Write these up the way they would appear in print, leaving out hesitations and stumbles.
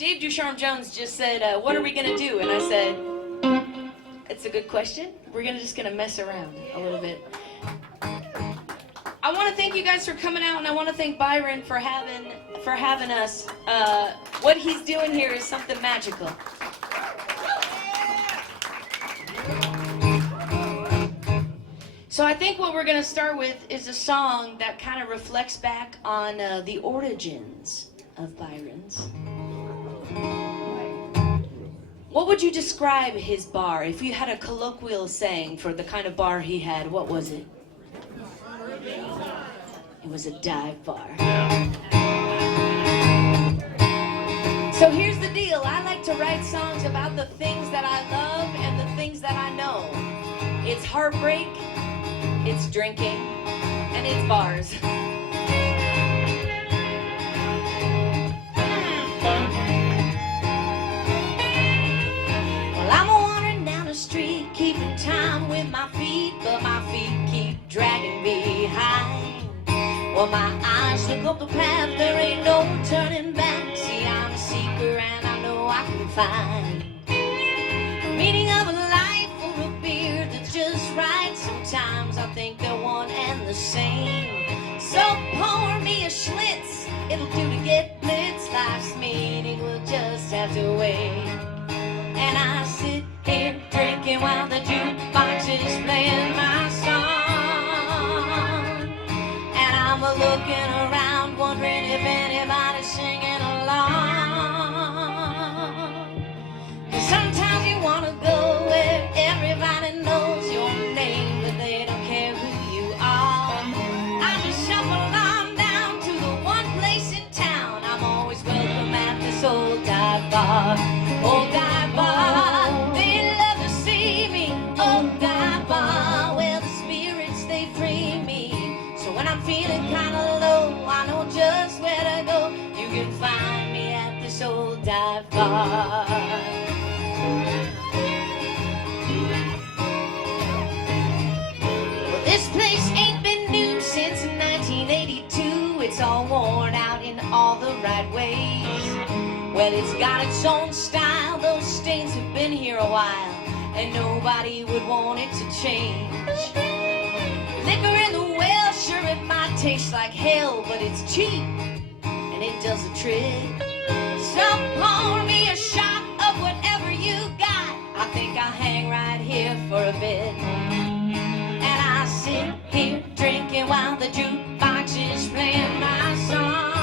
Dave Ducharme Jones just said, what are we going to do? And I said, it's a good question. We're just going to mess around a little bit. I want to thank you guys for coming out, and I want to thank Byron for having us. What he's doing here is something magical. So I think what we're going to start with is a song that kind of reflects back on the origins of Byrons. What would you describe his bar? If you had a colloquial saying for the kind of bar he had, what was it? It was a dive bar. So here's the deal. I like to write songs about the things that I love and the things that I know. It's heartbreak, it's drinking, and it's bars. Well, I'm wandering down the street, keeping time with my feet, but my feet keep dragging behind. Well, my eyes look up the path, there ain't no turning back. See, I'm a seeker and I know I can find the meaning of a life or a beer that's just right. Sometimes I think they're one and the same. So pour me a Schlitz, it'll do to get blitz. Life's meaning will just have to wait. And I sit here drinking while the jukebox is playing my song. And I'm looking around wondering if anybody's singing along. 'Cause sometimes you wanna go where everybody knows your name, but they don't care who you are. I just shuffle on down to the one place in town. I'm always welcome at this old dive bar. Old dive bar, they love to see me. Old dive bar, well the spirits they free me. So when I'm feeling kinda low, I know just where to go. You can find me at this old dive bar. Well, this place ain't been new since 1982. It's all worn out in all the right ways. Well, it's got its own style. Those stains have been here a while, and nobody would want it to change. Liquor in the well, sure it might taste like hell, but it's cheap, and it does the trick. So pour me a shot of whatever you got. I think I'll hang right here for a bit. And I sit here drinking while the jukebox is playing my song.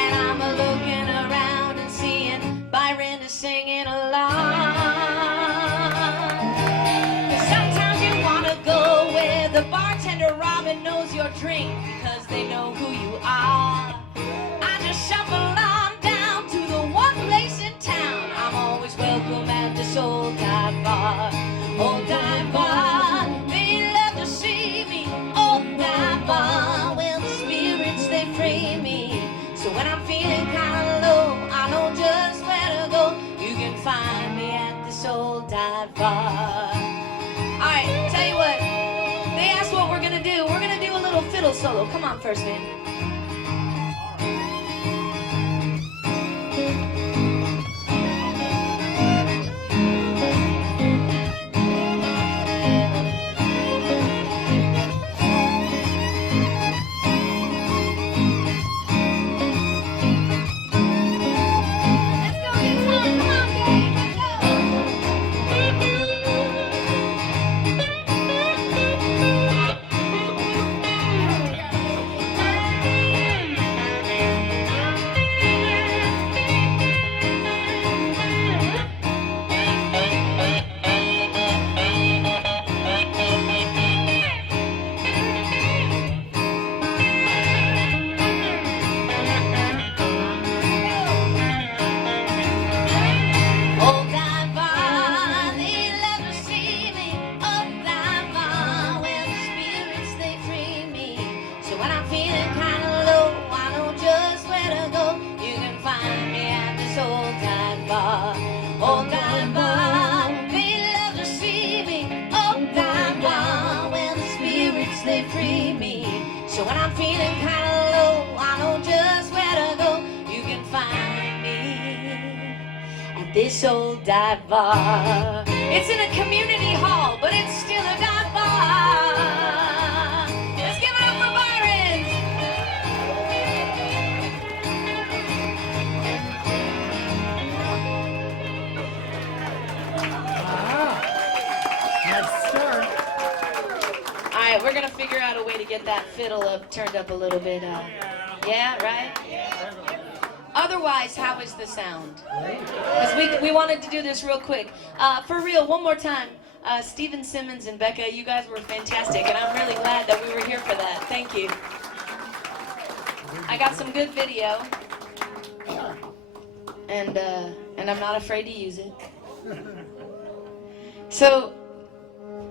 And I'm looking around and seeing Byron is singing along. 'Cause sometimes you wanna go where the bartender Robin knows your drink, because they know who you are. I just shuffle on down to the one place in town. I'm always welcome at this old dive bar. Old dive bar, they love to see me. Old dive bar, well the spirits they free me. So when I'm feeling kinda low, I know just where to go. You can find me at this old dive bar. Alright, tell you what, they asked what we're gonna do. We're gonna do a little fiddle solo. Come on, first man. this old dive bar. It's in a community hall, but it's still a dive bar. Let's give it up for Byron. Nice start. All right, we're gonna figure out a way to get that fiddle turned up a little bit. Yeah, right? Otherwise, how is the sound? Because we wanted to do this real quick. For real, one more time. Stephen Simmons and Becca, you guys were fantastic, and I'm really glad that we were here for that. Thank you. I got some good video, and I'm not afraid to use it. So,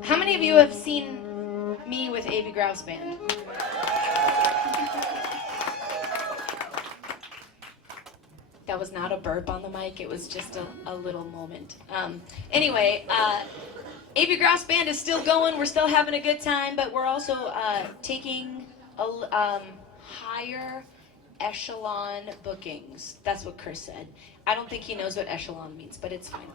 how many of you have seen me with A.B. Grouws Band? That was not a burp on the mic, it was just a little moment. Anyway, A.B. Grouws Band is still going, we're still having a good time, but we're also taking higher echelon bookings. That's what Chris said. I don't think he knows what echelon means, but it's fine.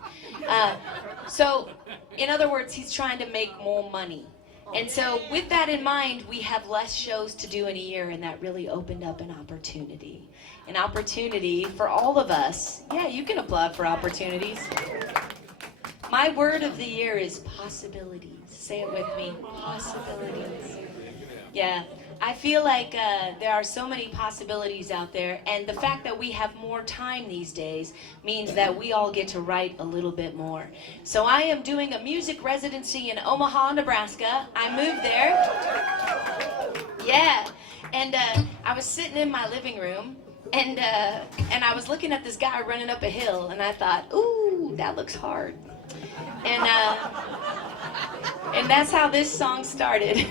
So, in other words, he's trying to make more money. And so with that in mind, we have less shows to do in a year, and that really opened up an opportunity. An opportunity for all of us. Yeah, you can applaud for opportunities. My word of the year is possibilities. Say it with me, possibilities. Yeah, I feel like there are so many possibilities out there, and the fact that we have more time these days means that we all get to write a little bit more. So I am doing a music residency in Omaha, Nebraska. I moved there. Yeah, and I was sitting in my living room, and I was looking at this guy running up a hill, and I thought, ooh, that looks hard. And that's how this song started.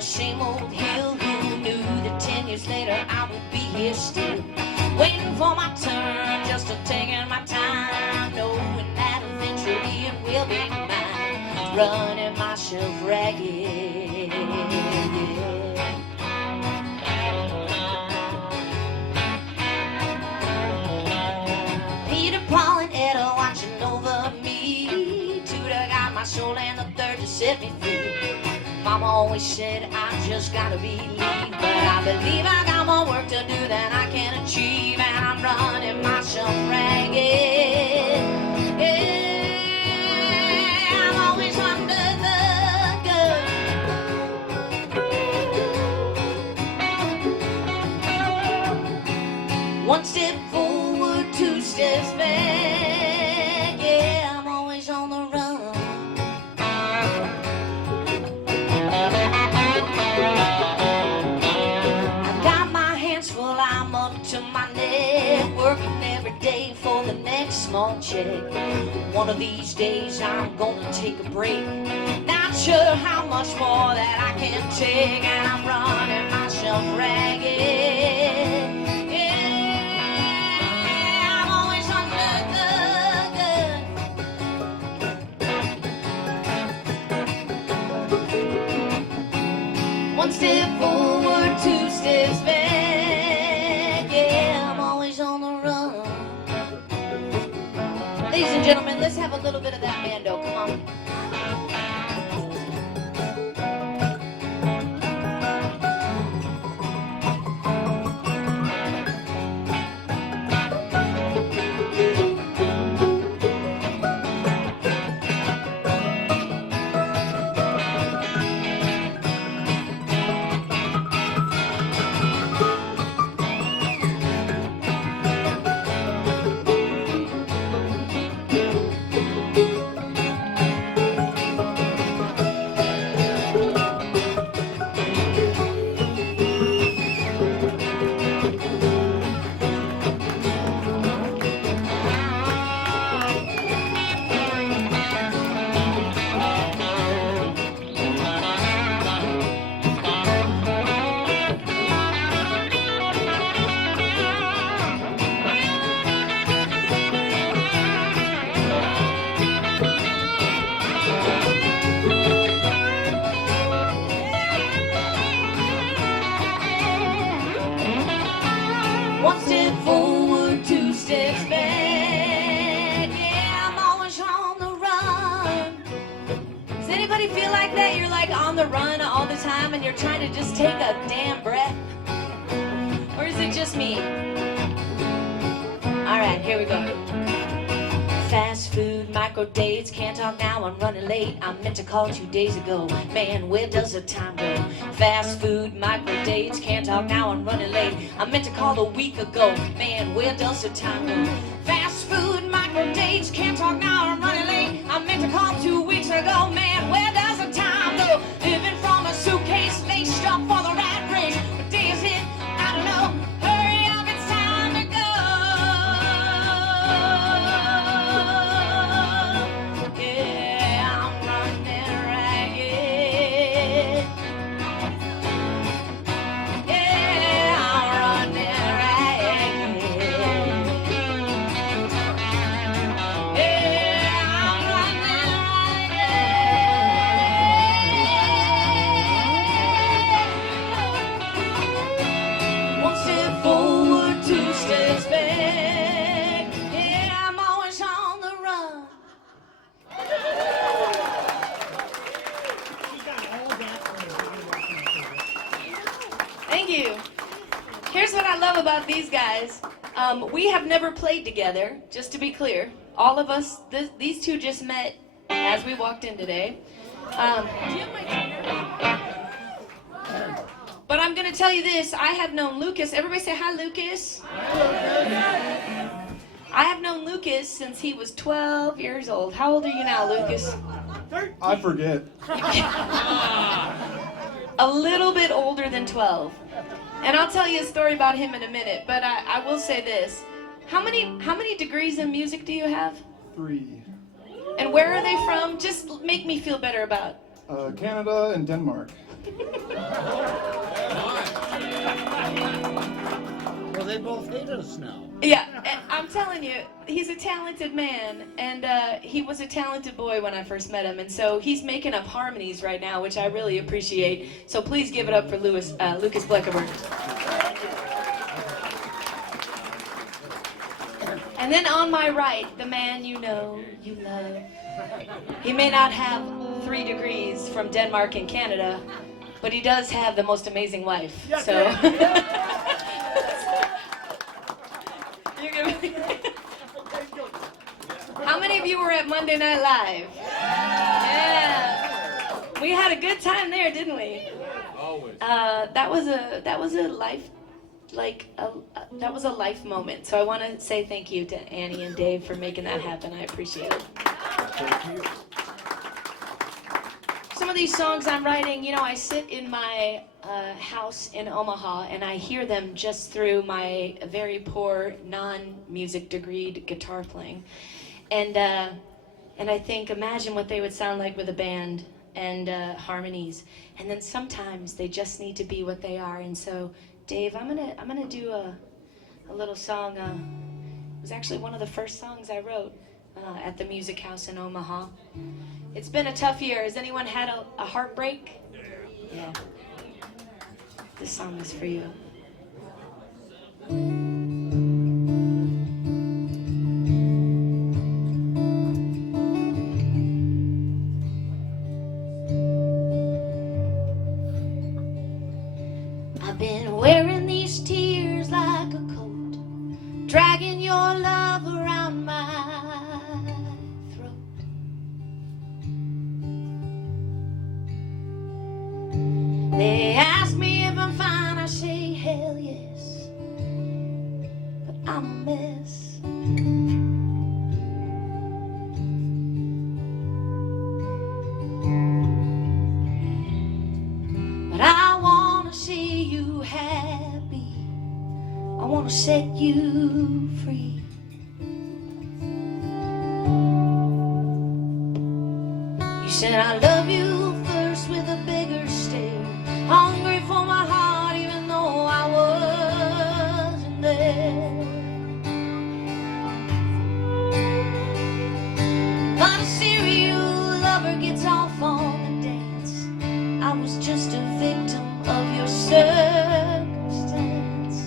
Same old hill, who knew that 10 years later I would be here still, waiting for my turn, just taking my time, knowing that eventually it will be mine, running myself ragged. Peter, Paul, and Etta watching over me, Tudor got my soul and the third to set me free. Mama always said I just gotta believe, but I believe I got more work to do than I can achieve, and I'm running myself ragged. Yeah, I'm always under the gun. One step forward, two steps back. Yeah, I'm always on the run. To my neck, working every day for the next small check. One of these days I'm gonna take a break, not sure how much more that I can take, and I'm running myself ragged. Yeah, I'm always under the gun. One step forward, two steps back. Ladies and gentlemen, let's have a little bit of that bando. Come on. One step forward, two steps back. Yeah, I'm always on the run. Does anybody feel like that? You're like on the run all the time and you're trying to just take a damn breath? Or is it just me? All right, here we go. Fast food, micro dates, can't talk now, I'm running late. I meant to call 2 days ago. Man, where does the time go? Fast food, micro dates, can't talk now, I'm running late. I meant to call a week ago. Man, where does the time go? Fast food, micro dates, can't talk now, I'm running late. I meant to call 2 weeks ago. Man, where does the time go? Living from a suitcase, laced up for the rat race. What day is it? I don't know. Hurry up, it's time to go. Yeah, I'm running ragged. Yeah, I'm running ragged. Yeah, I'm running ragged. One step forward, 2 steps back. Yeah, I'm always on the run. Thank you. Here's what I love about these guys. We have never played together, just to be clear. All of us, these two just met as we walked in today. But I'm going to tell you this. I have known Lucas. Everybody say hi, Lucas. I have known Lucas since he was 12 years old. How old are you now, Lucas? I forget. A little bit older than 12. And I'll tell you a story about him in a minute, but I will say this. How many degrees in music do you have? 3. And where are they from? Just make me feel better about. Canada and Denmark. Well, they both hate us now. Yeah, and I'm telling you, he's a talented man, and he was a talented boy when I first met him, and so he's making up harmonies right now, which I really appreciate. So please give it up for Lucas Bleckenberg. And then on my right, the man you know, you love. He may not have 3 degrees from Denmark and Canada, but he does have the most amazing wife. So. How many of you were at Monday Night Live? Yeah. We had a good time there, didn't we? Always. That was a life, that was a life moment. So I want to say thank you to Annie and Dave for making that happen. I appreciate it. Thank you. Some of these songs I'm writing, you know, I sit in my house in Omaha and I hear them just through my very poor non-music degreed guitar playing. And I think, imagine what they would sound like with a band and harmonies. And then sometimes they just need to be what they are. And so, Dave, I'm gonna do a little song. It was actually one of the first songs I wrote at the Music House in Omaha. It's been a tough year. Has anyone had a heartbreak? Yeah. This song is for you. I've been wearing these tears like a coat, dragging your love around my throat. They ask me if I'm fine, I say hell yes, but I'm a mess. But I wanna see you happy, I wanna set you free. You said I love you first with a bigger stare, hungry for my heart even though I wasn't there. But a serial lover gets off on the dance. I was just a victim of your circumstance.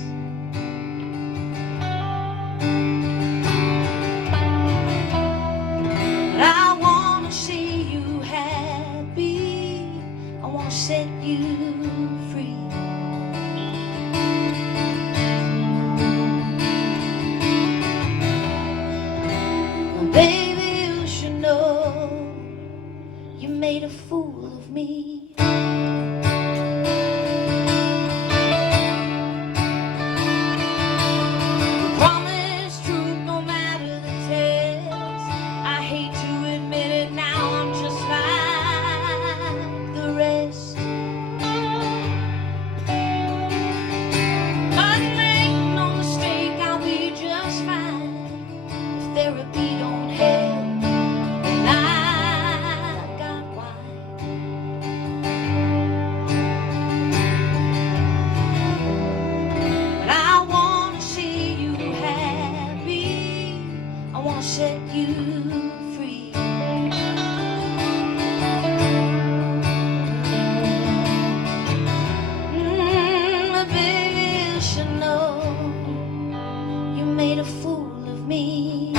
made a fool of me.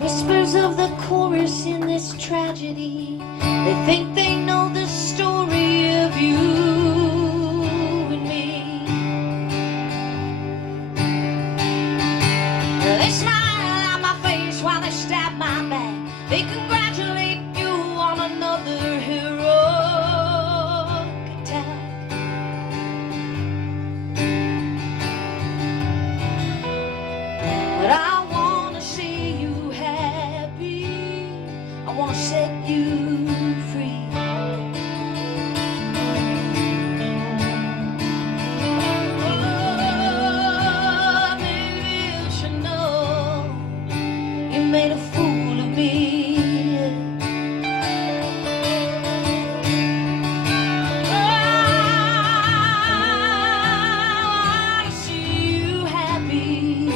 Whispers of the chorus in this tragedy, they think they know the story of you and me. They smile at my face while they stab my back. They congratulate you on another heroic attack. But I wanna see you happy. I wanna set you free. Oh, maybe you should know you made a fool of me. Oh, I see you happy.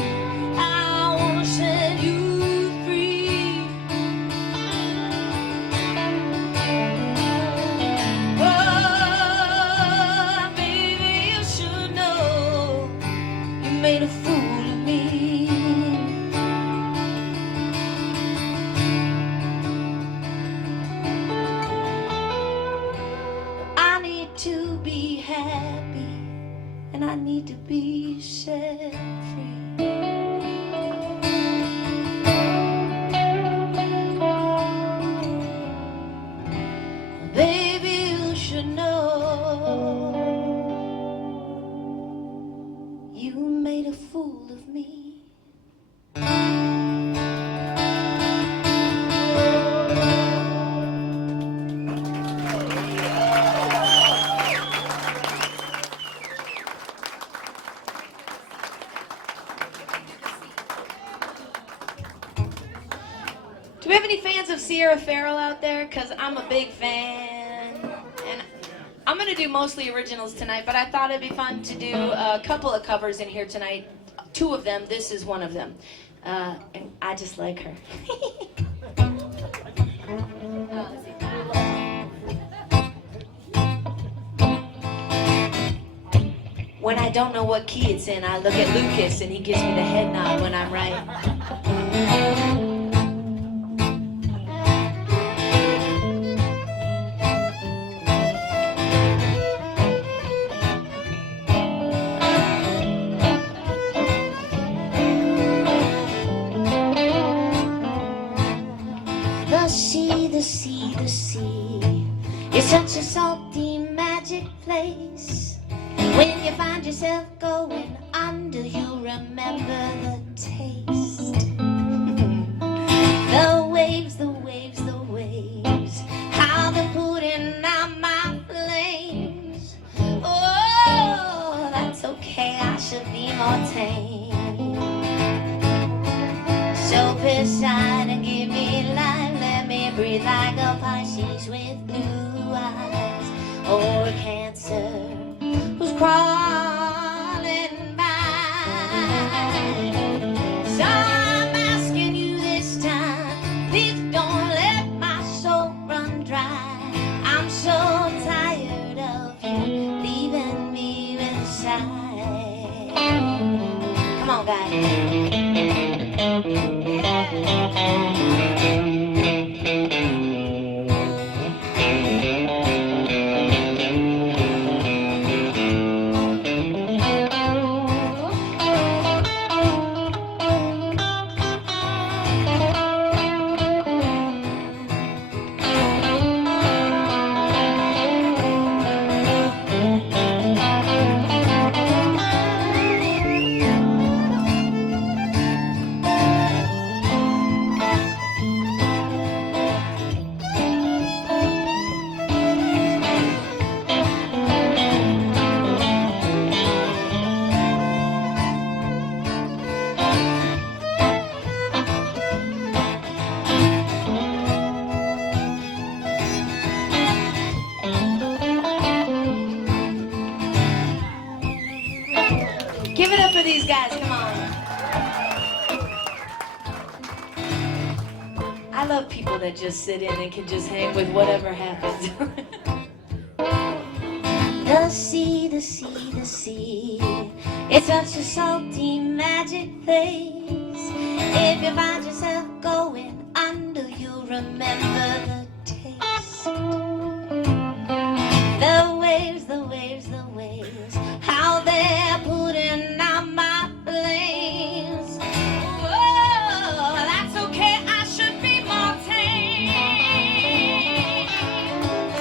I wanna set you free. Oh, baby, you should know you made a fool of me. I need to be happy, and I need to be set free. Baby, you should know you made a fool of me. Do we have any fans of Sierra Farrell out there? Because I'm a big fan. And I'm going to do mostly originals tonight, but I thought it'd be fun to do a couple of covers in here tonight. Two of them. This is one of them. And I just like her. When I don't know what key it's in, I look at Lucas and he gives me the head nod when I'm right. The sea, the sea, the sea is such a salty, magic place. When you find yourself going under, you remember the taste. The waves, the waves, the waves, how they're putting out my flames. Oh, that's okay, I should be more tame. So beside and give me life, let me breathe like a Pisces with blue eyes, or a Cancer who's crawling by. So I'm asking you this time, please don't let my soul run dry. I'm so tired of you leaving me inside. Come on, guys. people that just sit in and can just hang with whatever happens. The sea, the sea, the sea, it's such a salty magic place. If you find yourself going under, you'll remember the taste. The waves, the waves, the waves, how they're putting out my flames. Whoa, that's okay, I should be more tame.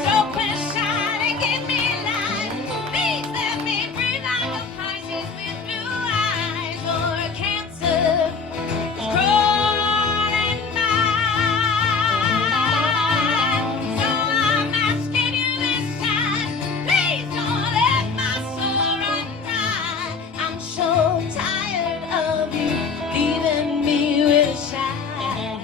So quit shining, give me life. Please let me breathe like a Pisces with blue eyes, or a Cancer crawling by. So I'm asking you this time, please don't let my soul run dry. I'm so tired of you leaving me with a shine.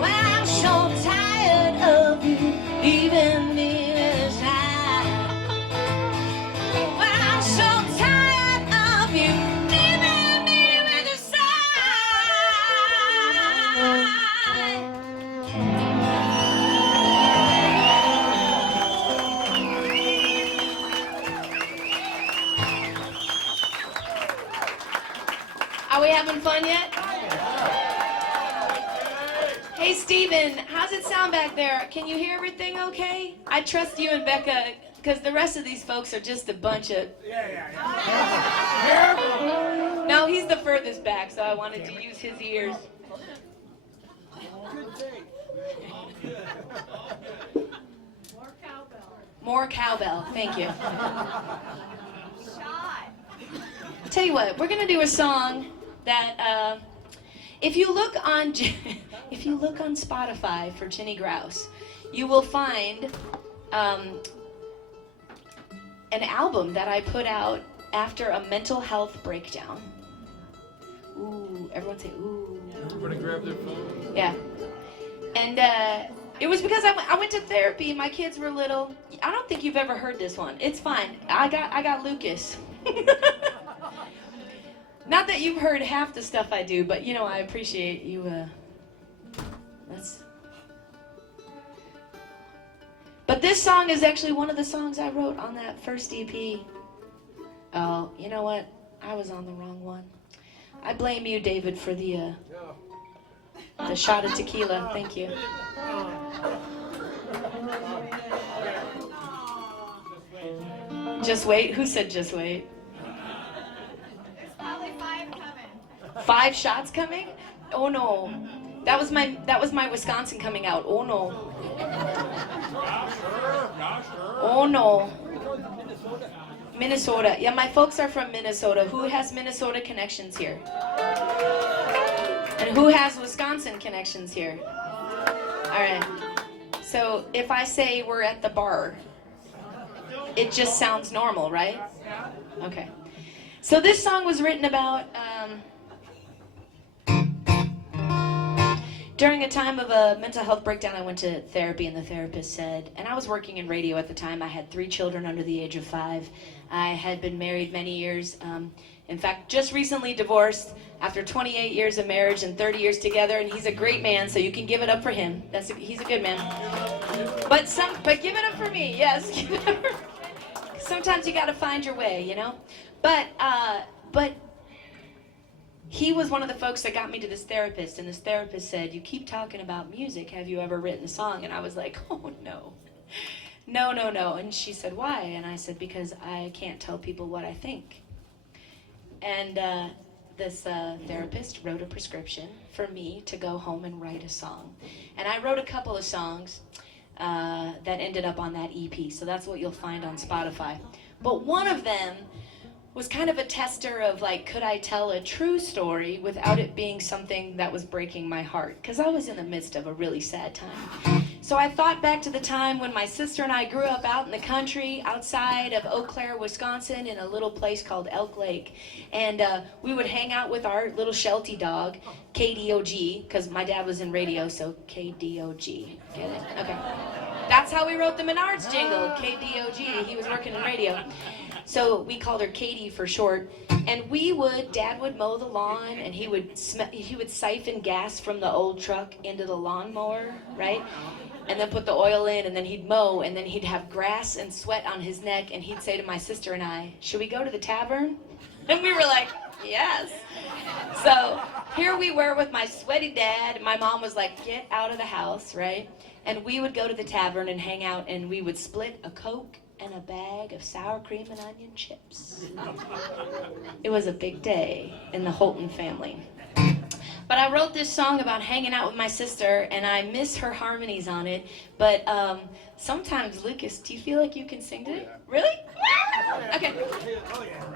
Well, I'm so tired of you leaving me with a shine. Well, I'm so tired of you leaving me with a sigh. Are we having fun yet? Hey, Steven, how's it sound back there? Can you hear everything okay? I trust you and Becca, because the rest of these folks are just a bunch of... No, he's the furthest back, so I wanted to use his ears. More cowbell, thank you. I'll tell you what, we're gonna do a song that, if you look on Spotify for Jeni Grouws, you will find an album that I put out after a mental health breakdown. Ooh, everyone say ooh. Everybody grab their phone. Yeah. And it was because I went to therapy. My kids were little. I don't think you've ever heard this one. It's fine. I got Lucas. Not that you've heard half the stuff I do, but you know, I appreciate you. But this song is actually one of the songs I wrote on that first EP. Oh, you know what? I was on the wrong one. I blame you, David, for the shot of tequila. Thank you. Just wait? Who said just wait? There's probably 5 coming. 5 shots coming? Oh no. That was my Wisconsin coming out. Oh no. Oh no. Minnesota. Yeah, my folks are from Minnesota. Who has Minnesota connections here? And who has Wisconsin connections here? All right. So if I say we're at the bar, it just sounds normal, right? Okay. So this song was written about during a time of a mental health breakdown. I went to therapy, and the therapist said, and I was working in radio at the time. I had 3 children under the age of 5. I had been married many years. In fact, just recently divorced after 28 years of marriage and 30 years together, and he's a great man, so you can give it up for him. He's a good man. But give it up for me, yes. Give it up for, sometimes you got to find your way, you know. But he was one of the folks that got me to this therapist, and this therapist said, "You keep talking about music. Have you ever written a song?" And I was like, "Oh no. No, no, no." And she said, "Why?" And I said, "Because I can't tell people what I think." And this therapist wrote a prescription for me to go home and write a song. And I wrote a couple of songs that ended up on that EP. So that's what you'll find on Spotify. But one of them was kind of a tester of, like, could I tell a true story without it being something that was breaking my heart? Because I was in the midst of a really sad time. So I thought back to the time when my sister and I grew up out in the country outside of Eau Claire, Wisconsin, in a little place called Elk Lake. And we would hang out with our little Sheltie dog, KDOG, because my dad was in radio, so KDOG. Get it? Okay. That's how we wrote the Menards jingle, KDOG. He was working in radio. So we called her Katie for short. And Dad would mow the lawn, and he would siphon gas from the old truck into the lawnmower, right? And then put the oil in, and then he'd mow, and then he'd have grass and sweat on his neck, and he'd say to my sister and I, "Should we go to the tavern?" And we were like, "Yes." So here we were with my sweaty dad. My mom was like, "Get out of the house," right? And we would go to the tavern and hang out, and we would split a Coke and a bag of sour cream and onion chips. It was a big day in the Holton family. But I wrote this song about hanging out with my sister, and I miss her harmonies on it. But sometimes, Lucas, do you feel like you can sing to it? Really? Okay.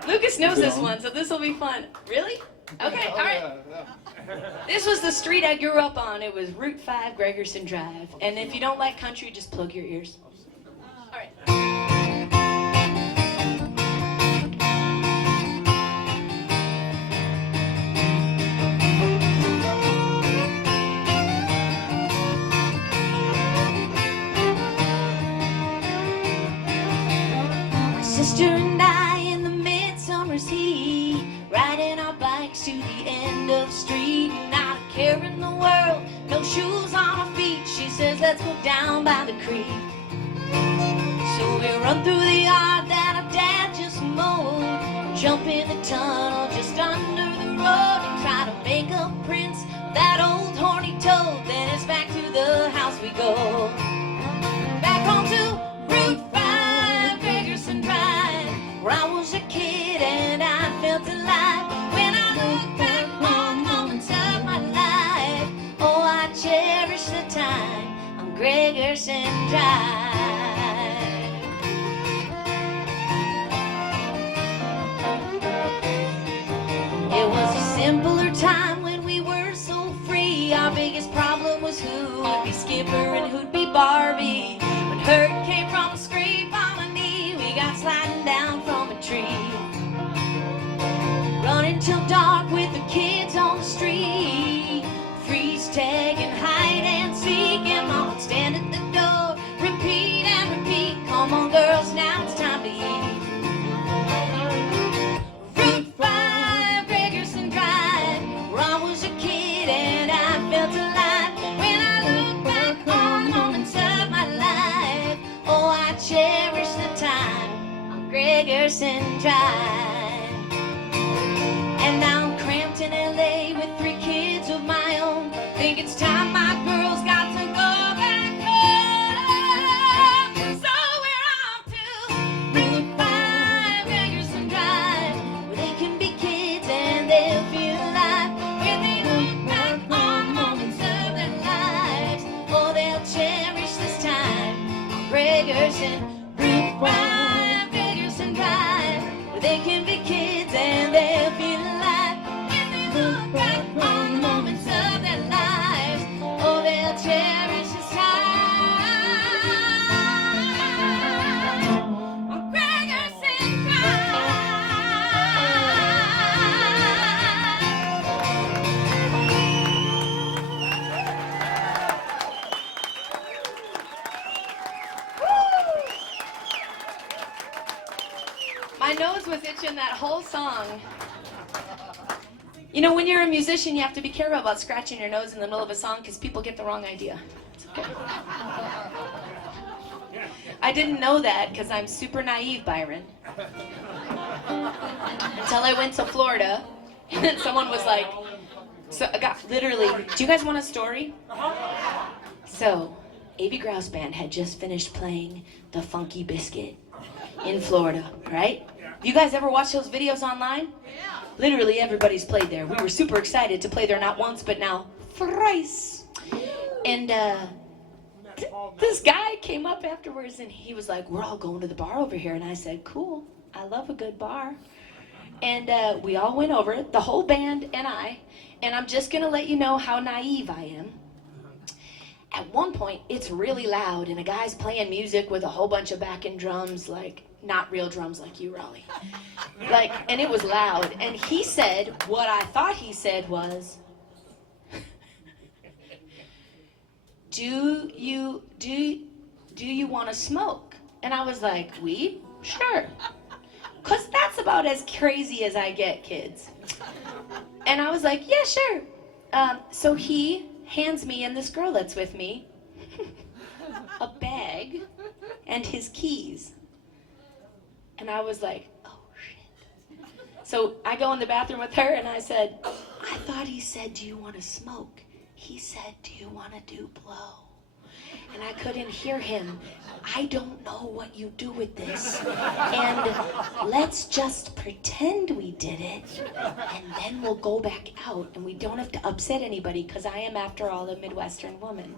Lucas knows this one, so this will be fun. Really? Okay, all right. This was the street I grew up on. It was Route 5, Gregerson Drive. And if you don't like country, just plug your ears. All right. My sister and I in the midsummer's heat, riding our bikes to the end of the street, not a care in the world, no shoes on our feet. She says, "Let's go down by the creek." So we run through the yard that our dad just mowed, jump in the tunnel just under the road, and try to make up prints of that old horny toad. Then it's back to the house we go. Back home to Route 5, Gregerson Drive, where I was a kid and I felt alive. When I look back on moments of my life, oh, I cherish the time on Gregerson Drive. It was a simpler time when we were so free. Our biggest problem was who would be Skipper and who'd be Barbie. When hurt came from a scrape on a knee, we got sliding down from a tree. Running till dark with the kids on the street, freeze tag and hide and seek, and Mom would stand at the door, repeat and repeat, "Come on girls, now it's time to eat." Route 5, Gregerson Drive, where I was a kid and I felt alive. When I look back on moments of my life, oh, I cherish the time on Gregerson Drive. And now I'm cramped in LA with 3 kids of my own. Think it's time my girls got to go back home. So we're off to Route 5, Gregerson Drive, where they can be kids and they'll feel alive. When they look back on moments of their lives, oh, they'll cherish this time on Gregerson. Route 5, Gregerson Drive, where they can be kids and they'll feel alive. When they look back on moments of their lives, oh, they'll cherish this time on Gregerson Drive. My nose was itching that whole song. You know, when you're a musician, you have to be careful about scratching your nose in the middle of a song because people get the wrong idea. It's okay. I didn't know that because I'm super naive, Byron. Until I went to Florida, and then someone was like, literally, do you guys want a story? So, A.B. Grouws Band had just finished playing the Funky Biscuit in Florida, right? You guys ever watch those videos online? Yeah. Literally everybody's played there. We were super excited to play there not once, but now thrice. And this guy came up afterwards and he was like, "We're all going to the bar over here." And I said, "Cool, I love a good bar." And we all went over, the whole band and I, and I'm just gonna let you know how naive I am. At one point, it's really loud, and a guy's playing music with a whole bunch of backing drums, like, not real drums like you, Raleigh. Like, and it was loud. And he said, what I thought he said was, do do you want to smoke? And I was like, weed? Sure. Because that's about as crazy as I get, kids. And I was like, yeah, sure. So he hands me and this girl that's with me a bag and his keys. And I was like, oh, shit. So I go in the bathroom with her and I said, I thought he said, do you want to smoke? He said, do you want to do blow? And I couldn't hear him. I don't know what you do with this. And let's just pretend we did it. And then we'll go back out and we don't have to upset anybody because I am, after all, a Midwestern woman.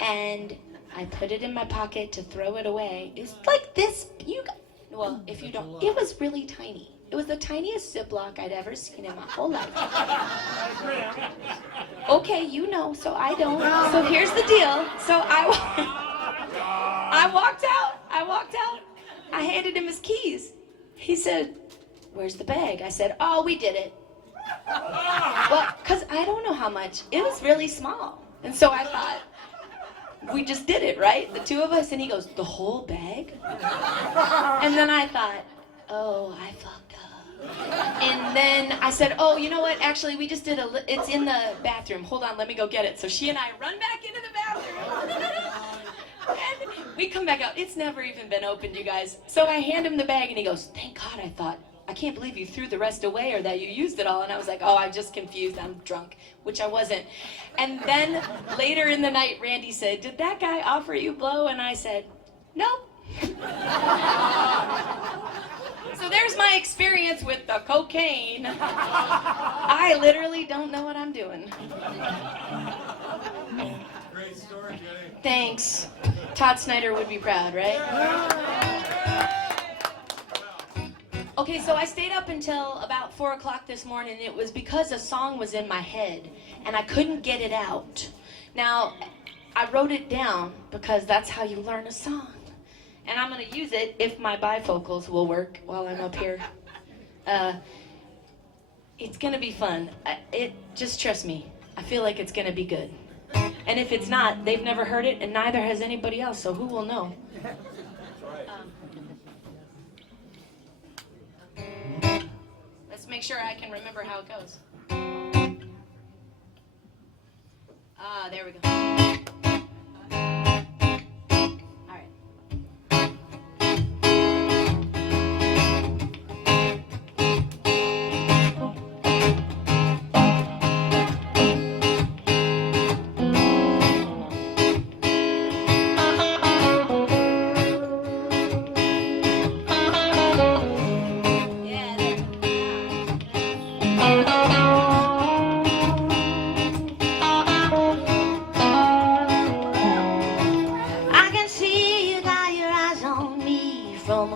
And I put it in my pocket to throw it away. It's like this. Well, if you don't, it was really tiny. It was the tiniest Ziploc I'd ever seen in my whole life. Okay, you know, so I don't. So here's the deal. So I walked out. I handed him his keys. He said, where's the bag? I said, oh, we did it. Well, because I don't know how much. It was really small. And so I thought, we just did it, right? The two of us. And he goes, the whole bag? And then I thought, oh, I fucked up. And then I said, oh, you know what? Actually, we just did it's in the bathroom. Hold on, let me go get it. So she and I run back into the bathroom. And we come back out. It's never even been opened, you guys. So I hand him the bag and he goes, thank God. I thought, I can't believe you threw the rest away or that you used it all. And I was like, oh, I'm just confused. I'm drunk, which I wasn't. And then later in the night, Randy said, did that guy offer you blow? And I said, nope. So there's my experience with the cocaine. I literally don't know what I'm doing. Great story, Jenny. Thanks. Todd Snyder would be proud, right? Okay, so I stayed up until about 4 o'clock this morning. It was because a song was in my head, and I couldn't get it out. Now, I wrote it down because that's how you learn a song. And I'm going to use it if my bifocals will work while I'm up here. It's going to be fun. Just trust me. I feel like it's going to be good. And if it's not, they've never heard it, and neither has anybody else, so who will know? Let's make sure I can remember how it goes. There we go.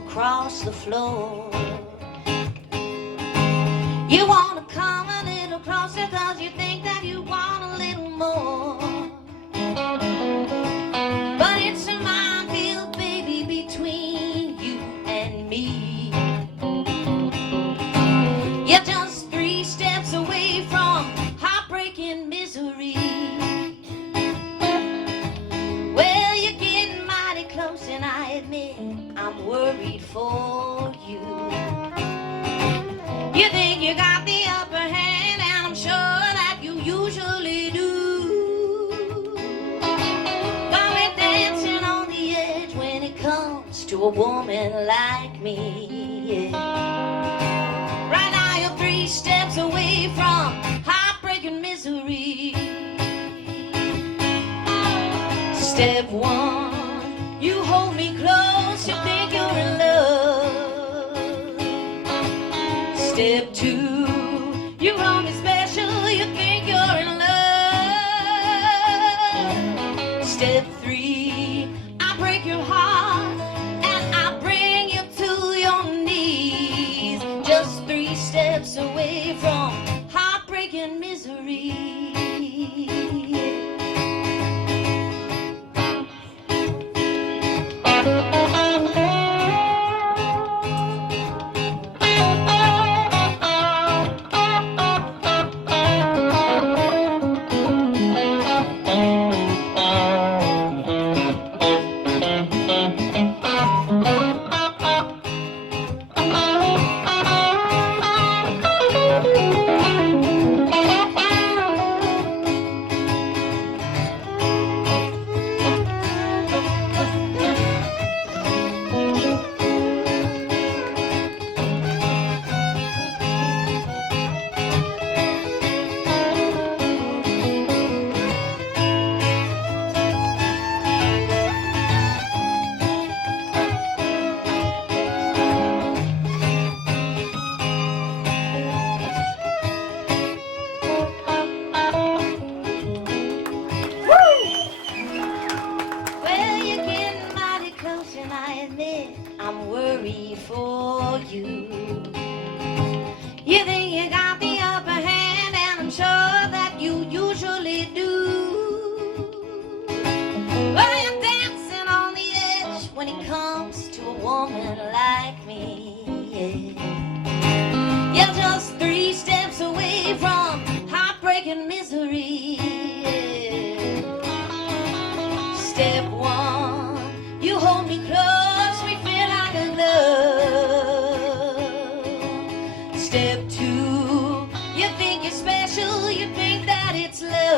Across the floor. You wanna come a little closer cause you think that you want a little more. But it's a minefield, baby, between you and me. You're just 3 steps away from heartbreaking misery. Well, you're getting mighty close and I admit I'm worried for you. You think you got the upper hand, and I'm sure that you usually do. Got me dancing on the edge when it comes to a woman like me. Yeah. Right now you're 3 steps away from heartbreaking misery. Step 1, you hold me close, you think you're in love. Step 2, you hold me special, you think you're in love. Step 3, I break your heart and I bring you to your knees. Just 3 steps away from heartbreaking misery. misery for you. You think you got the upper hand, and I'm sure that you usually do. But you're dancing on the edge when it comes to a woman like me. Yeah. You're just 3 steps away from heartbreaking misery. Step 1, you hold me close, we feel like a glove. Step 2, you think you're special, you think that it's love.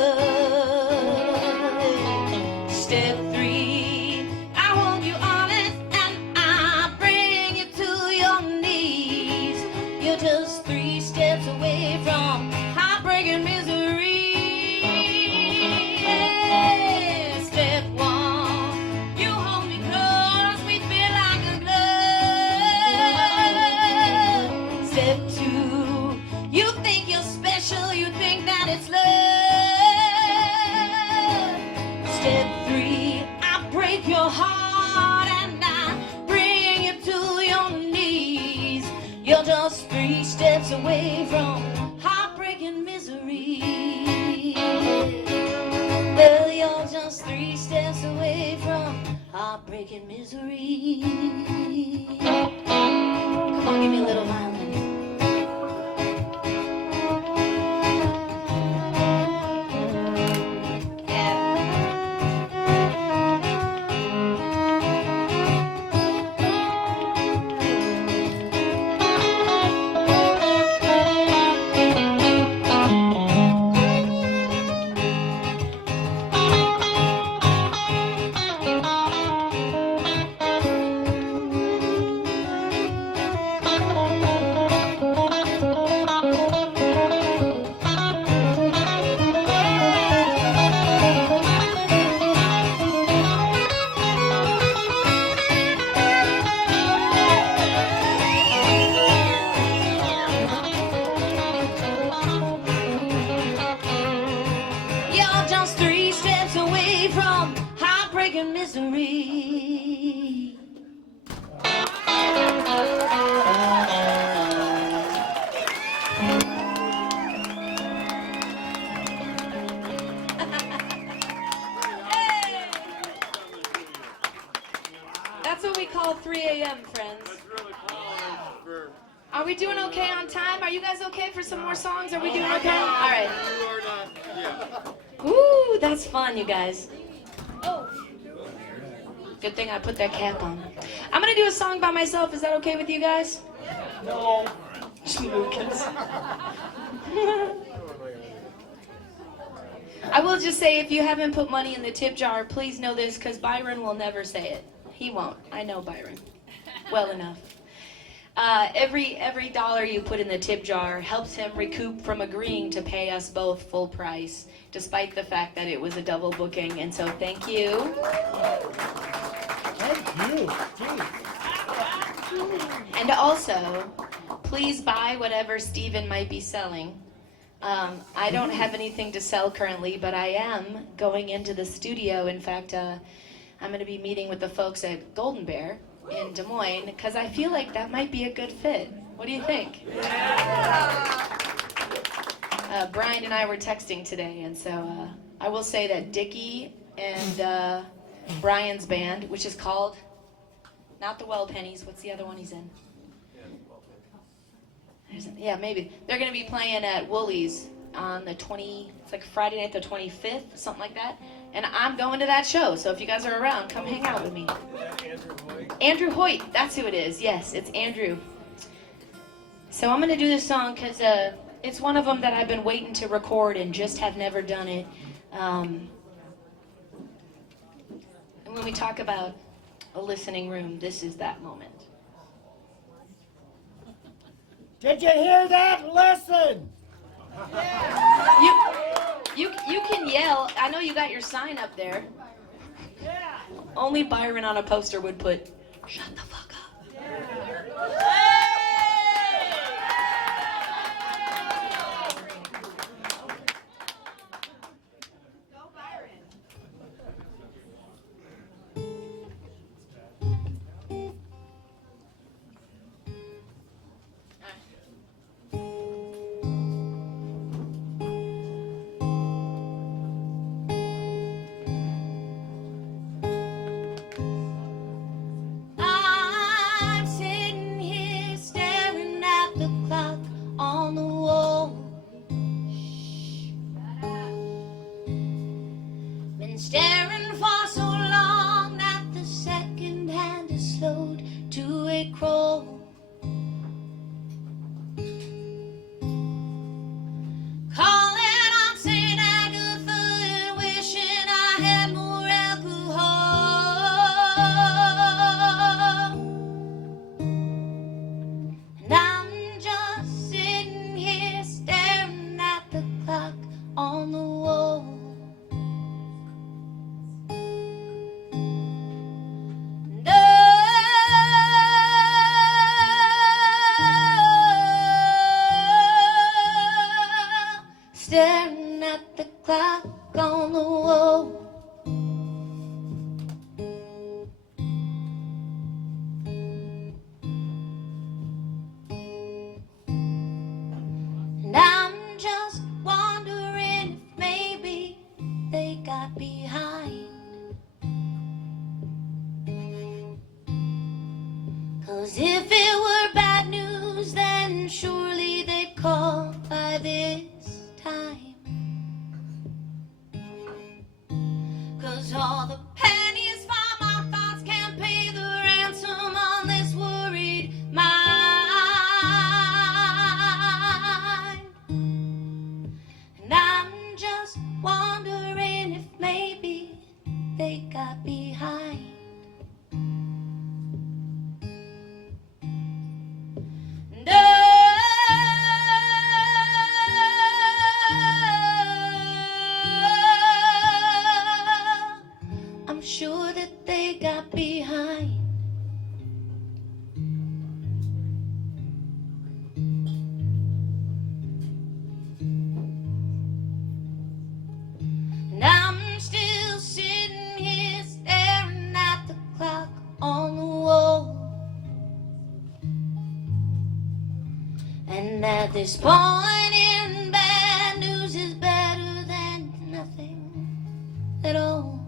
Step 3, I hold you honest and I bring you to your knees. You're just 3 steps away from heartbreaking misery. Step 1, you hold me close, we feel like a glove. Step 2, you think you're special, you think that it's love. Step 3, I break your heart and I bring you to your knees. You're just 3 steps away from heartbreaking misery. Well, you're just 3 steps away from heartbreaking misery. Come on, give me a little violin. You're just 3 steps away from heartbreaking misery. That's what we call 3 a.m., friends. That's really calling for. Are we doing okay on time? Are you guys okay for some more songs? Are we doing okay? All right. You are not. Yeah. Ooh, that's fun, you guys. Good thing I put that cap on. I'm gonna do a song by myself. Is that okay with you guys? No. Schmookins. I will just say, if you haven't put money in the tip jar, please know this, because Byron will never say it. He won't. I know Byron well enough. Every dollar you put in the tip jar helps him recoup from agreeing to pay us both full price, despite the fact that it was a double booking. And so thank you. Thank you. Gee. And also, please buy whatever Steven might be selling. I don't have anything to sell currently, but I am going into the studio. In fact, I'm going to be meeting with the folks at Golden Bear in Des Moines, because I feel like that might be a good fit. What do you think? Brian and I were texting today, and so I will say that Dickie and Brian's band, which is called, not the Well Pennies, what's the other one he's in? Yeah, maybe. They're going to be playing at Woolies on the it's like Friday night the 25th, something like that. And I'm going to that show, so if you guys are around, come hang out with me. Andrew Hoyt, that's who it is. Yes, it's Andrew. So I'm going to do this song because it's one of them that I've been waiting to record and just have never done it. And when we talk about a listening room, this is that moment. Did you hear that? Listen. You can yell. I know you got your sign up there. Yeah. Only Byron on a poster would put, "Shut the fuck up." Go Byron. 'Cause if it were bad news, then surely they'd call by this time. 'Cause all the pennies for my thoughts can't pay the ransom on this worried mind. And I'm just wondering if maybe they got behind. And I'm sure that they got behind. And I'm still sitting here staring at the clock on the wall. And at this point in bad news is better than nothing at all.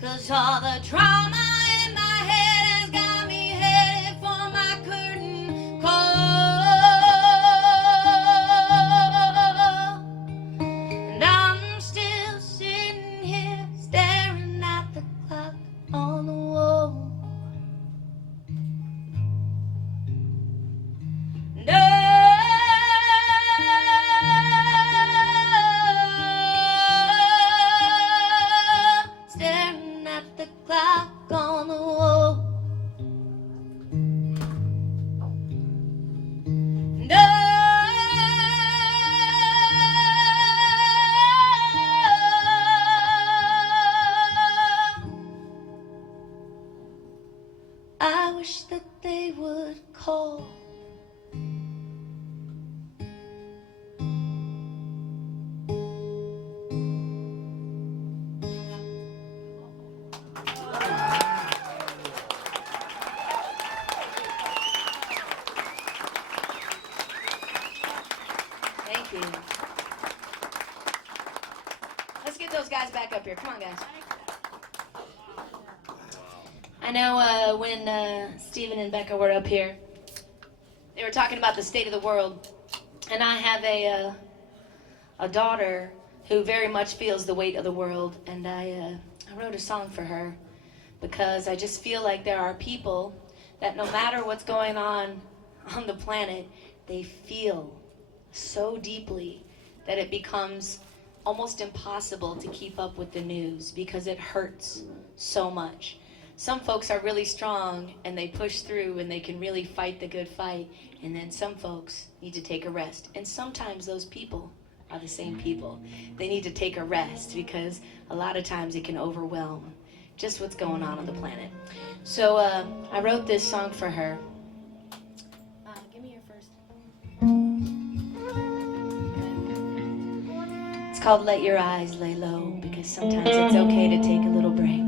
'Cause all the drama in my head has got me headed for my curtain call. And I'm still sitting here staring at the clock on the wall. And staring at the clock on the wall. And I wish that they would call. Thank you. Let's get those guys back up here. Come on, guys. I know when Stephen and Becca were up here, they were talking about the state of the world. And I have a daughter who very much feels the weight of the world. And I wrote a song for her because I just feel like there are people that no matter what's going on the planet, they feel so deeply that it becomes almost impossible to keep up with the news because it hurts so much. Some folks are really strong and they push through and they can really fight the good fight, and then some folks need to take a rest. And sometimes those people are the same people. They need to take a rest because a lot of times it can overwhelm just what's going on the planet. So I wrote this song for her. Give me your first. It's called Let Your Eyes Lay Low, because sometimes it's okay to take a little break.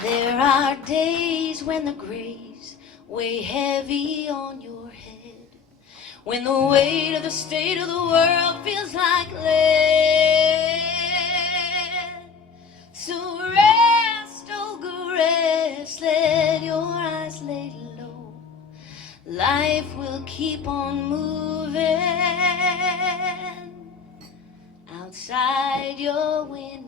There are days when the grays weigh heavy on your head, when the weight of the state of the world feels like lead. So rest, oh good rest, let your eyes lay low. Life will keep on moving outside your window.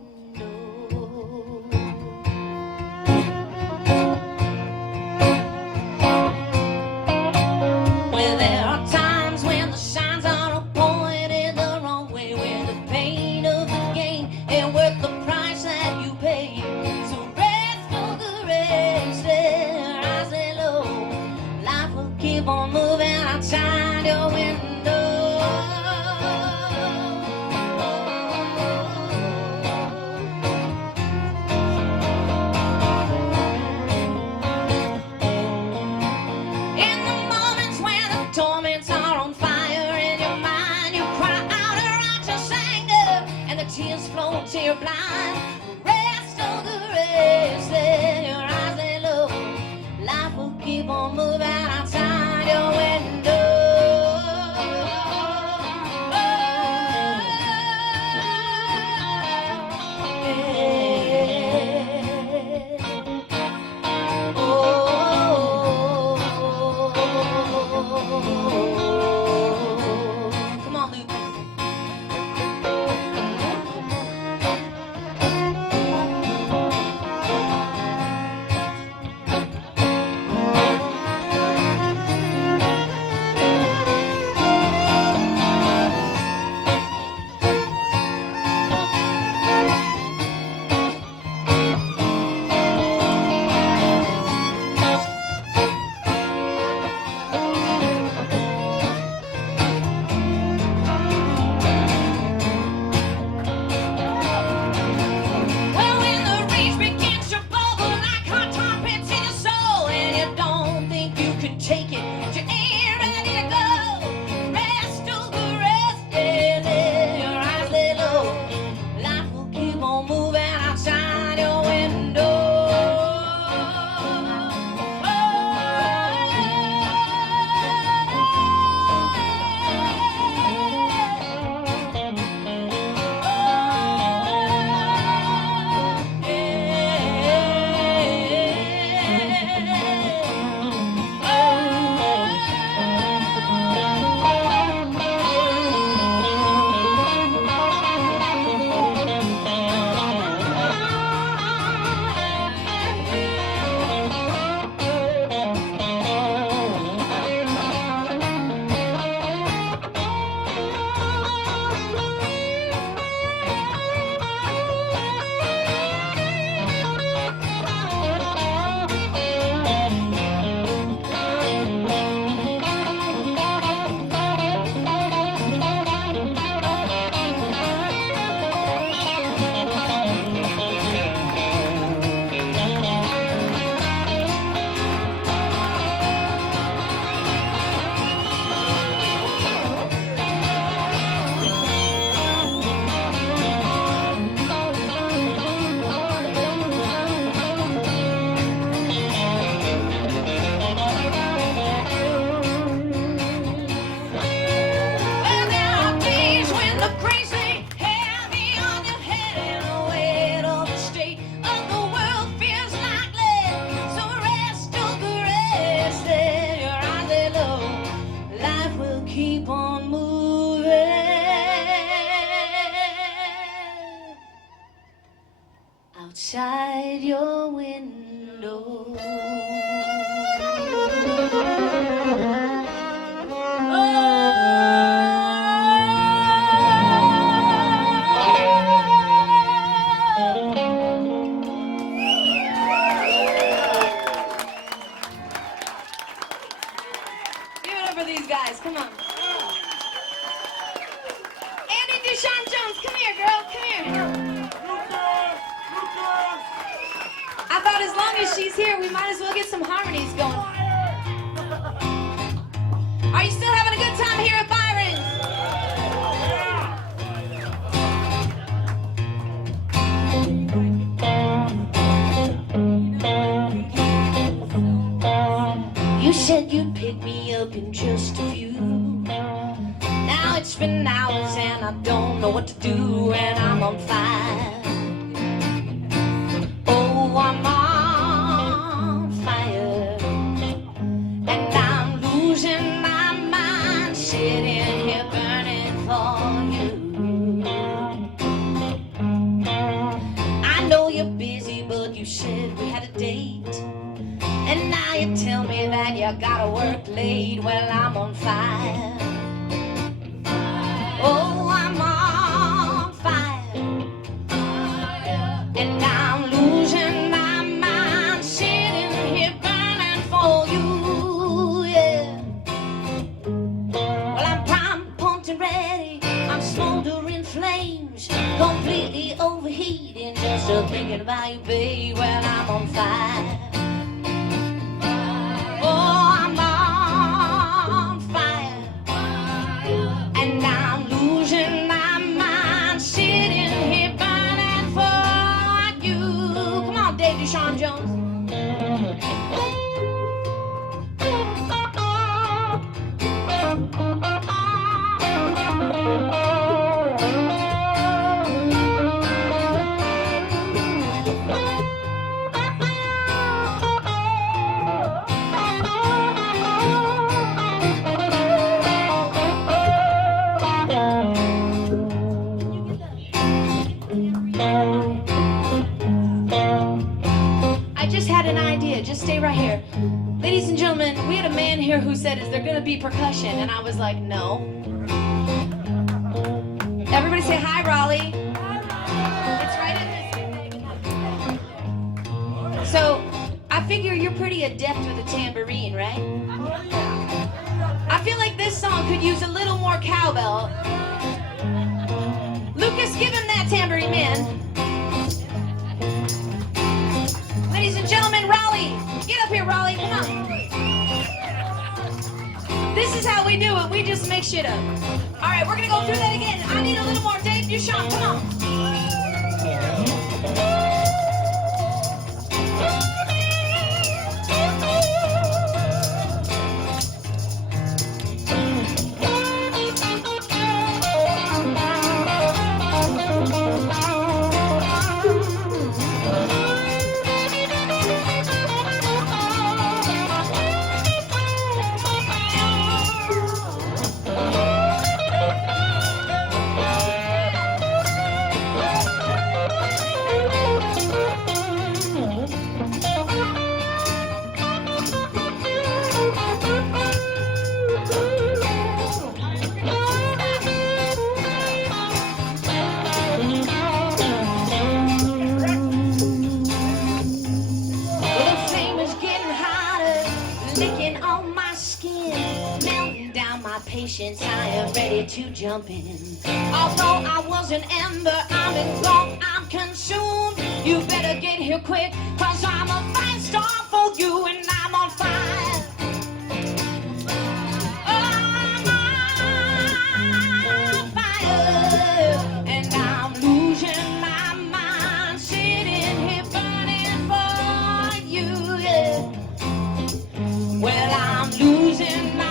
Keep on moving outside your window. blind. Rest of the race, let your eyes lay low. Life will keep on moving outside your window. Come on, Luke. Well, when the rage begins to bubble like hot tar pits in your soul, and you don't think you can take it, but you ain't ready to go. Rest of the rest, yeah, let your eyes lay low. Life will keep on moving outside your window. Well, there are days when the crazy heavy on your head and the weight of the state of the world feels like lead. So rest of the rest, let your eyes lay low. Life will keep on moving outside your window. Give it up for these guys, come on. Andy Deshawn Jones, come here, girl, come here. I thought as long as she's here, we might as well get some harmonies going. Are you still having a good time here at Byrons? You said you'd pick me up in just a few. Now it's been hours and I don't know what to do, and I'm on fire. Oh, I'm on fire, and I'm losing my mind, sitting here burning for you. I know you're busy, but you said we had a date, and now you tell me that you gotta work late. Well, I'm on fire. Oh, I'm on fire, and I'm losing my mind, sitting here burning for you, yeah. Well, I'm primed, pumped and ready. I'm smoldering flames, completely overheating, just thinking about you, babe. Well, I'm on fire. Oh, I'm on fire, and I'm losing my mind, sitting here burning for I just had an idea. Just stay right here. Ladies and gentlemen, we had a man here who said, is there going to be percussion? And I was like, no. Everybody say hi, Raleigh. It's right in this. So, I figure you're pretty adept with a tambourine, right? I feel like this song could use a little more cowbell. Lucas, give him that tambourine, man. Ladies and gentlemen, Raleigh. Get up here, Raleigh. Come on. This is how we do it. We just make shit up. All right, we're going to go through that again. I need a little more. Dave Duchamp, come on. Patience, I am ready to jump in. Although I was an ember, I'm in glow, I'm consumed. You better get here quick, cause I'm a fine star for you and I'm on fire. I'm on fire. And I'm losing my mind, sitting here burning for you, yeah. Well, I'm losing my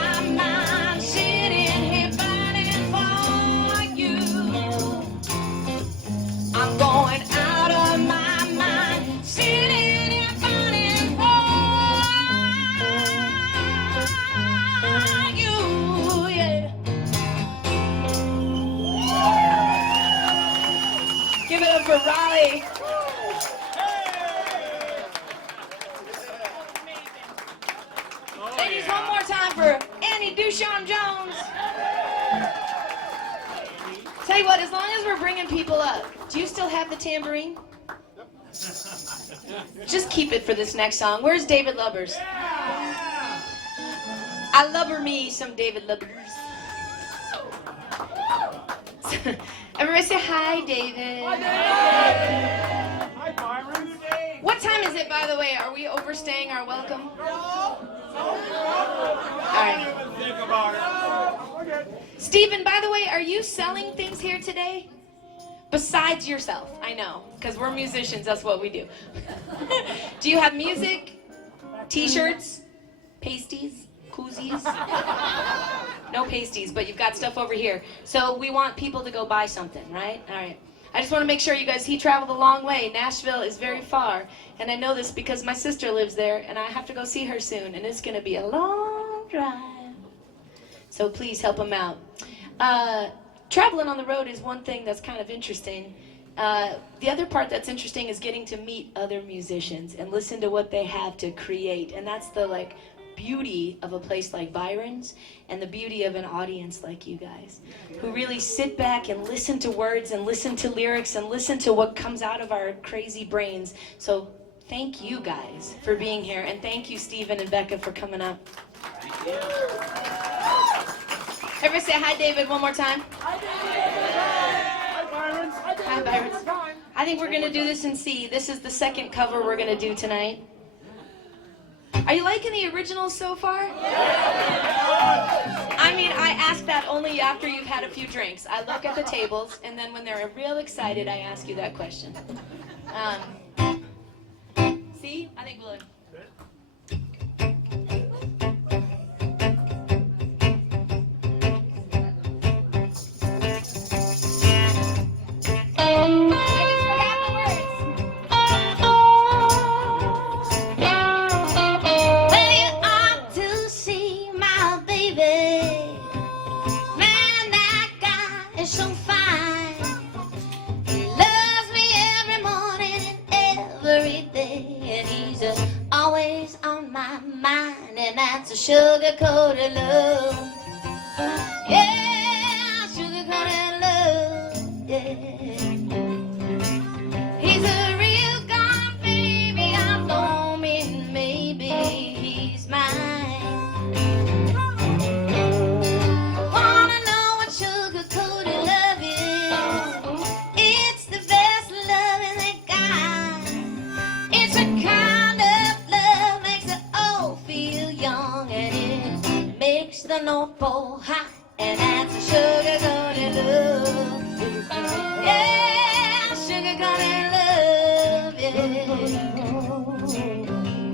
I'm going out of my mind, sitting here burning for you, yeah. Give it up for Raleigh. Ladies, one more time for Annie Duchamp Jones. Tell you what, as long as we're bringing people up, do you still have the tambourine? Just keep it for this next song. Where's David Lubbers? I lubber me some David Lubbers. Everybody say hi, David. Hi, David. Hi, Byron. What time is it, by the way? Are we overstaying our welcome? All right. Stephen, by the way, are you selling things here today? Besides yourself, I know, because we're musicians, that's what we do. Do you have music, t-shirts, pasties, koozies? No pasties, but you've got stuff over here. So we want people to go buy something, right? All right. I just want to make sure you guys, he traveled a long way. Nashville is very far, and I know this because my sister lives there, and I have to go see her soon, and it's going to be a long drive. So please help him out. Traveling on the road is one thing that's kind of interesting. The other part that's interesting is getting to meet other musicians and listen to what they have to create. And that's the beauty of a place like Byrons and the beauty of an audience like you guys, who really sit back and listen to words and listen to lyrics and listen to what comes out of our crazy brains. So thank you guys for being here, and thank you Stephen and Becca for coming up. Everybody say hi, David, one more time. Hi, David. Hi, Byron. Hi, Byron. I think we're going to do this in C. This is the second cover we're going to do tonight. Are you liking the originals so far? I mean, I ask that only after you've had a few drinks. I look at the tables, and then when they're real excited, I ask you that question. C? I think we'll... is so fine. He loves me every morning and every day, and he's always on my mind, and that's a sugar-coated love. Yeah, sugar-coated love. Yeah. He's a real gone baby. I know me, maybe he's mine. Wanna know what sugar-coated love is? It's the best loving they got. It's a kind of love makes the old feel young, and it makes the North Pole hot, and that's a sugar-coated love. Yeah, sugar-coated love, yeah.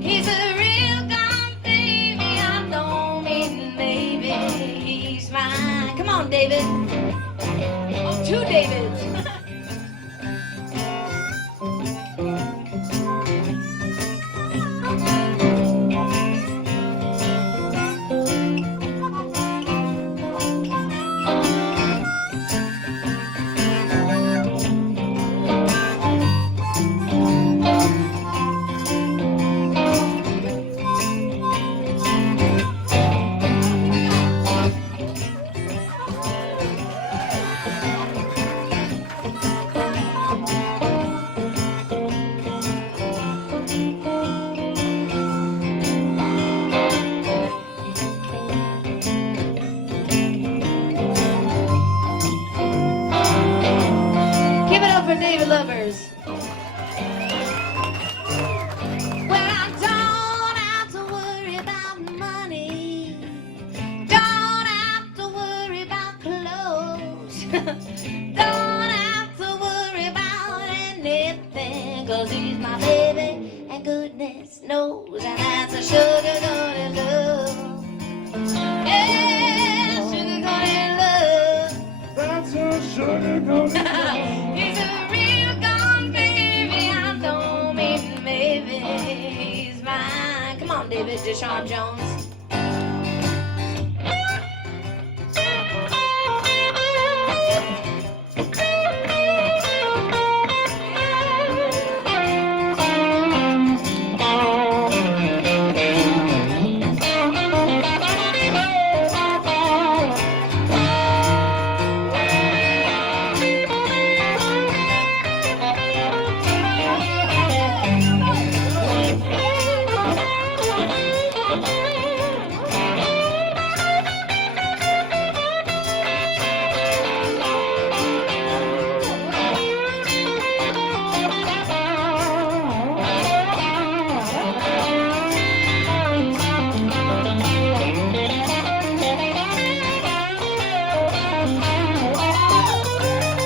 He's a real gone baby. I don't mean maybe he's mine. Come on, David. Oh, two Davids. Give it up for David Lovers. Well, I don't have to worry about money. Don't have to worry about clothes. Don't have to worry about anything, 'cause he's my baby, and goodness knows, and that's a sugar-coated love. Yeah, sugar-coated love. That's a sugar-coated He's a real gone baby. I know me, maybe he's mine. Come on, David Deshaun Jones.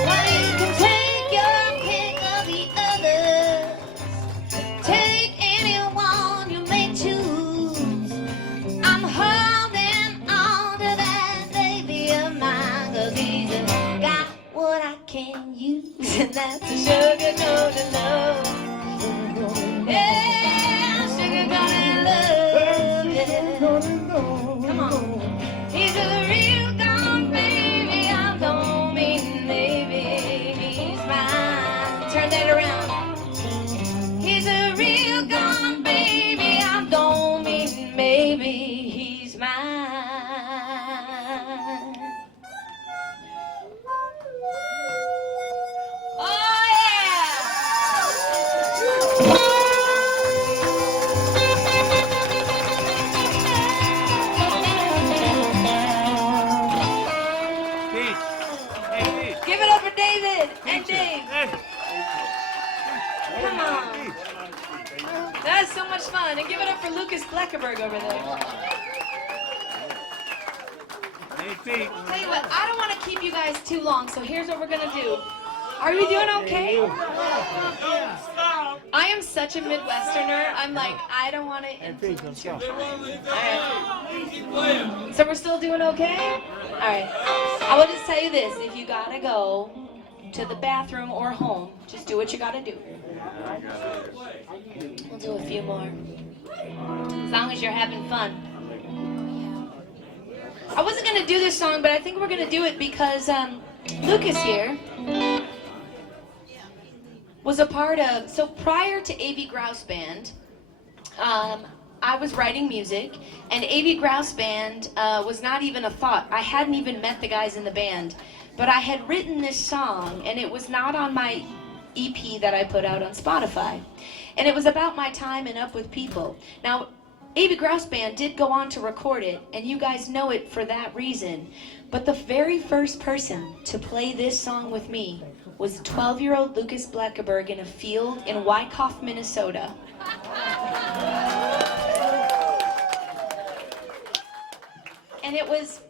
Well, you can take your pick of the others. Take anyone you may choose. I'm holding on to that baby of mine, 'cause he's got what I can use, and that's a sugar-coated love. Yeah, sugar-coated love. Yeah. Come on. He's a real gone baby. I don't mean maybe he's mine. Turn that around. He's a real gone baby. I don't mean maybe he's mine. Oh yeah! Pete. Hey, Pete. Give it up for David and Dave. Hey. Come on. That's so much fun. And give it up for Lucas Bleckerberg over there. Hey, Pete. Tell you what, I don't want to keep you guys too long, so here's what we're going to do. Are we doing okay? I am such a Midwesterner. I'm like, I don't want to influence your time. All right. So we're still doing okay? All right. I will just tell you this. If you got to go to the bathroom or home, just do what you got to do. We'll do a few more. As long as you're having fun. I wasn't going to do this song, but I think we're going to do it because Lucas here was a part of, so prior to A.B. Grouws Band, I was writing music, and A.B. Grouws Band was not even a thought. I hadn't even met the guys in the band, but I had written this song, and it was not on my EP that I put out on Spotify. And it was about my time in Up With People. Now, A.B. Grouws Band did go on to record it, and you guys know it for that reason. But the very first person to play this song with me was 12-year-old Lucas Bleckerberg in a field in Wyckoff, Minnesota. And it was,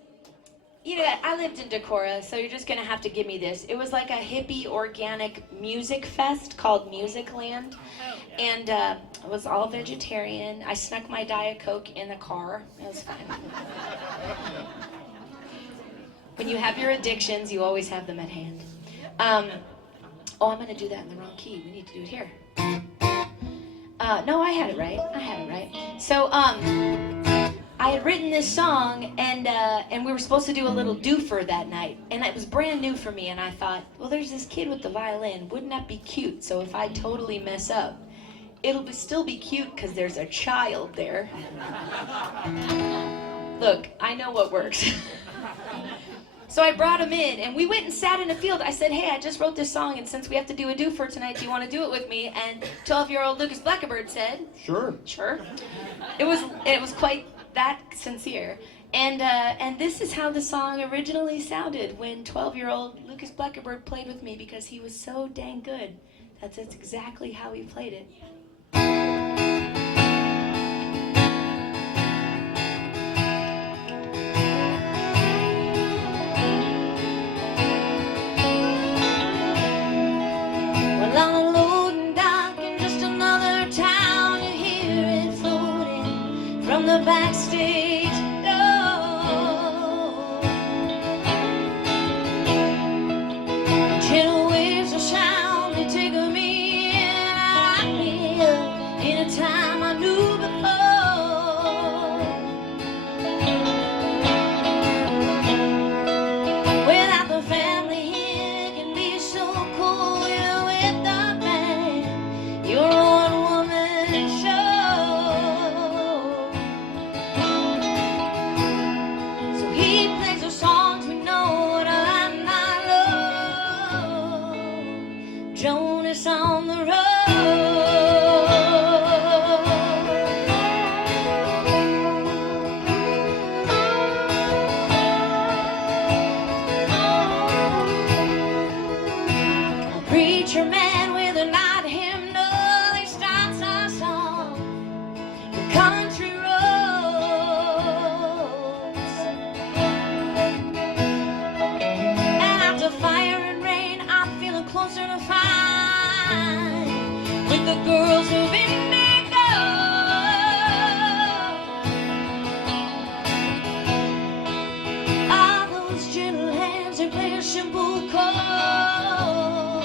you know, I lived in Decorah, so you're just gonna have to give me this. It was like a hippie organic music fest called Musicland. And it was all vegetarian. I snuck my Diet Coke in the car. It was fine. When you have your addictions, you always have them at hand. Oh, I'm gonna do that in the wrong key. We need to do it here. No, I had it right. So, I had written this song, and we were supposed to do a little doofer that night, and it was brand new for me, and I thought, well, there's this kid with the violin. Wouldn't that be cute? So if I totally mess up, it'll still be cute because there's a child there. Look, I know what works. So I brought him in, and we went and sat in a field. I said, hey, I just wrote this song, and since we have to do a doofer tonight, do you want to do it with me? And 12-year-old Lucas Bleckerberg said, Sure. Sure. It was quite that sincere. And this is how the song originally sounded when 12-year-old Lucas Bleckerberg played with me, because he was so dang good. That's exactly how he played it. The backstage door, gentle waves of sound, they take me in a time I knew before. Without the family here, it can be so cool. You're with the band, you're a one-woman show. Jonas on the road. A preacher man with a night hymnal, he starts our song, the country roads. And after fire and rain, I'm feeling closer to find with the girls who've been big all those gentle hands that play a simple chord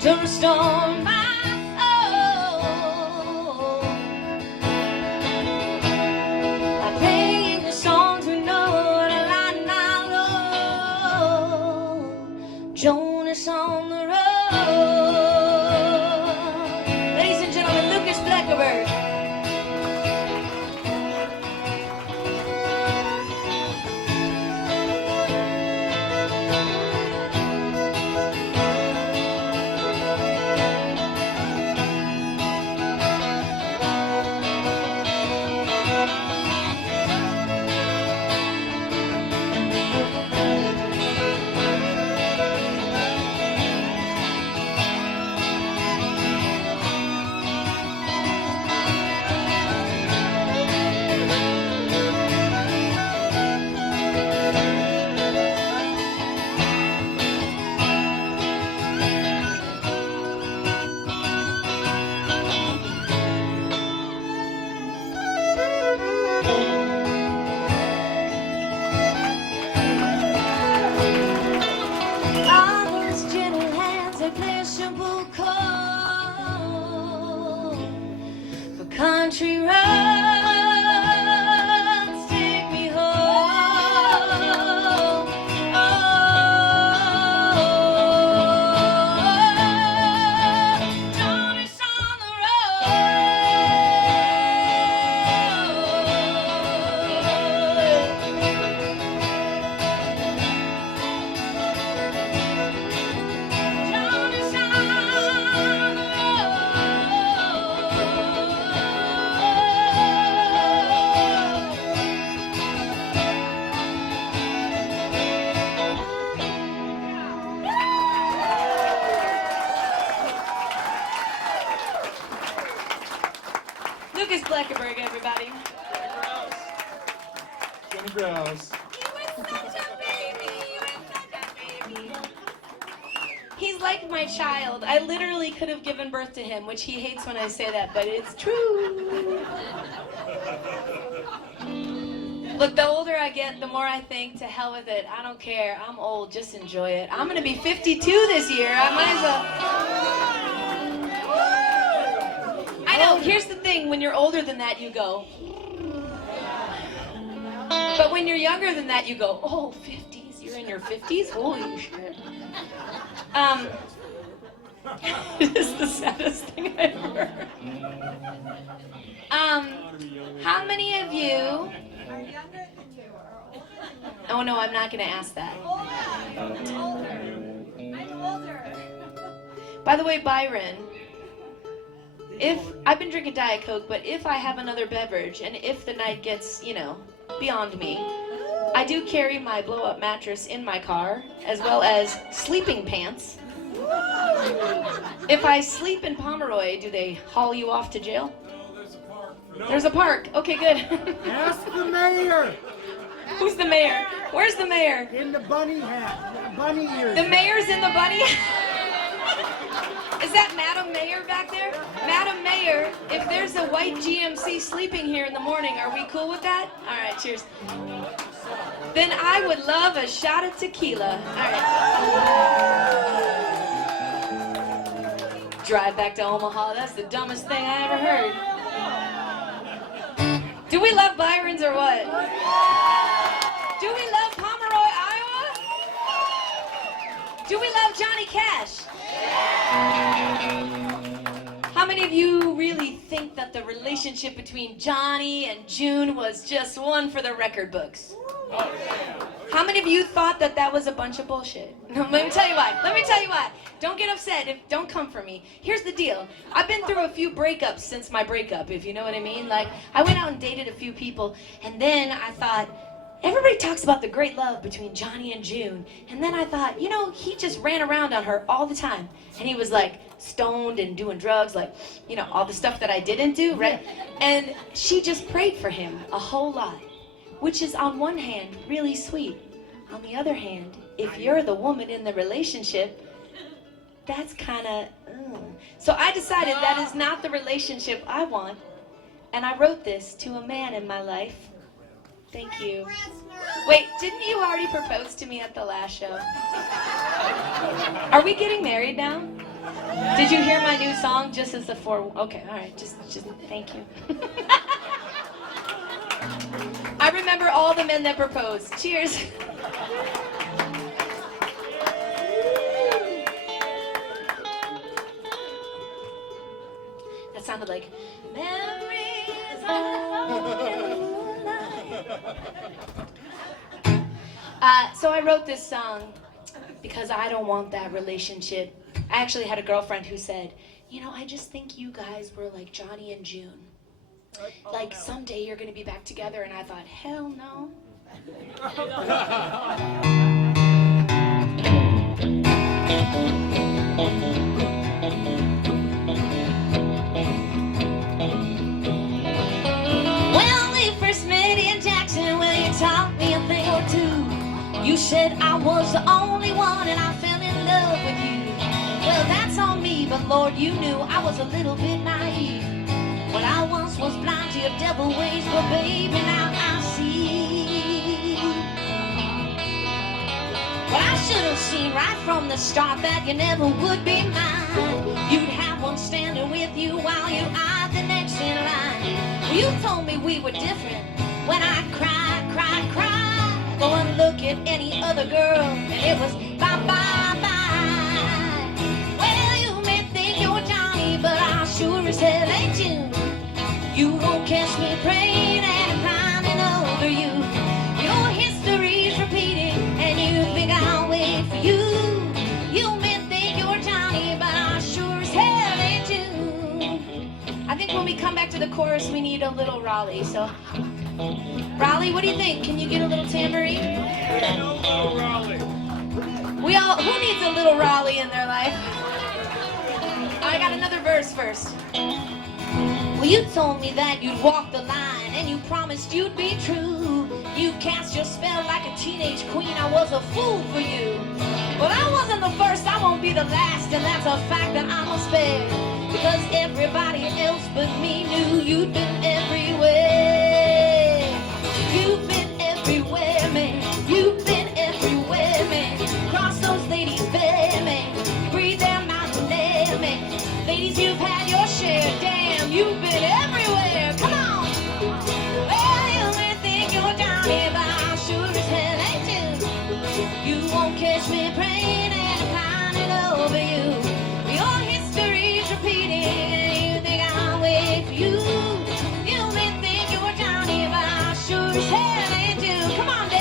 to restore my soul. By playing the songs we know and I know. Jonas on the road. Ladies and gentlemen, Lucas Bleckerberg. Country roads take me home. Oh, Fleckenberg, everybody. Jeni Grouws. He was such a baby. He was such a baby. He's like my child. I literally could have given birth to him, which he hates when I say that, but it's true. Look, the older I get, the more I think, to hell with it. I don't care. I'm old. Just enjoy it. I'm going to be 52 this year. I might as well. I know. Here's the thing. When you're older than that, you go. But when you're younger than that, you go, oh, 50s. You're in your 50s? Holy shit. This is the saddest thing I've heard. How many of you... Are younger than you or older than you? Oh no, I'm not going to ask that. Older. I'm older. By the way, Byron, if I've been drinking Diet Coke, but if I have another beverage and if the night gets, beyond me, I do carry my blow-up mattress in my car as well as sleeping pants. If I sleep in Pomeroy, do they haul you off to jail? There's a park. Okay, good. Ask the mayor. Who's the mayor? Where's the mayor? In the bunny hat. Bunny ears. The mayor's in the bunny? Is that Madam Mayor back there? Madam Mayor, if there's a white GMC sleeping here in the morning, are we cool with that? All right, cheers. Then I would love a shot of tequila. All right. Drive back to Omaha. That's the dumbest thing I ever heard. Do we love Byrons or what? Do we love Pomeroy, Iowa? Do we love Johnny Cash? How many of you really think that the relationship between Johnny and June was just one for the record books? How many of you thought that that was a bunch of bullshit? No, let me tell you why. Don't get upset. Don't come for me. Here's the deal. I've been through a few breakups since my breakup, if you know what I mean. Like, I went out and dated a few people, and then I thought, everybody talks about the great love between Johnny and June. And then I thought, he just ran around on her all the time. And he was like stoned and doing drugs, like, all the stuff that I didn't do, right? And she just prayed for him a whole lot, which is on one hand really sweet. On the other hand, if you're the woman in the relationship, that's kind of... So I decided that is not the relationship I want. And I wrote this to a man in my life. Thank you. Wait, didn't you already propose to me at the last show? Are we getting married now? Did you hear my new song just as the Okay, all right, just thank you. I remember all the men that proposed. Cheers. That sounded like memories of so I wrote this song because I don't want that relationship. I actually had a girlfriend who said, I just think you guys were like Johnny and June. Like, someday you're going to be back together. And I thought, hell no. Well, we first met in Jackson. Well, you taught me a thing or two. You said I was the only one and I fell in love with you. Well, that's on me, but Lord, you knew I was a little bit naive. When I once was blind to your devil ways, but baby, now I see. Well, I should have seen right from the start that you never would be mine. You'd have one standing with you while you eyed the next in line. You told me we were different when I cried. Go and look at any other girl, and it was bye. Well, you may think you're Johnny, but I sure as hell ain't you. You won't catch me praying and climbing over you. Your history's repeating, and you think I'll wait for you. You may think you're Johnny, but I sure as hell ain't you. I think when we come back to the chorus, we need a little Raleigh. So, Raleigh, what do you think? Can you get a little tambourine? Who needs a little Raleigh in their life? I got another verse first. Well, you told me that you'd walk the line, and you promised you'd be true. You cast your spell like a teenage queen. I was a fool for you. But I wasn't the first, I won't be the last, and that's a fact that I must bear. Because everybody else but me knew you'd been everywhere. You've been everywhere, man. You've been everywhere, man. Cross those ladies bare, man. Breathe them out and air, man. Ladies, you've had your share. Damn, you've been everywhere. Come on. Well, you may think you're down here, but I sure as hell ain't you. You won't catch me praying and pining over you. Your history's repeating, and you think I'll wait for you. You may think you're down here, but I sure as hell ain't you. Come on, Dave.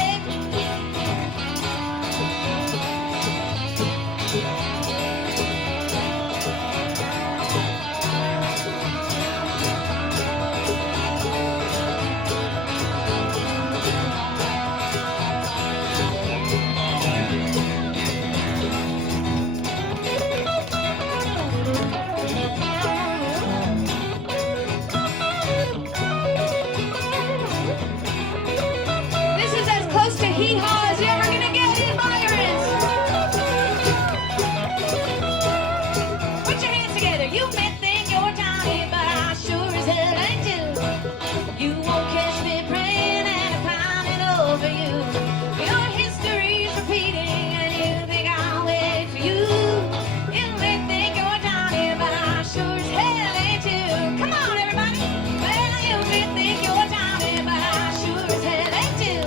This is as close to hee-haw as you're ever gonna get in Byrons. Put your hands together. You may think you're down here, but I sure as hell ain't you. You won't catch me praying and pining over you. Your history's repeating, and you think I'll wait for you. You may think you're down here, but I sure as hell ain't you. Come on, everybody. Well, you may think you're down here, but I sure as hell ain't you.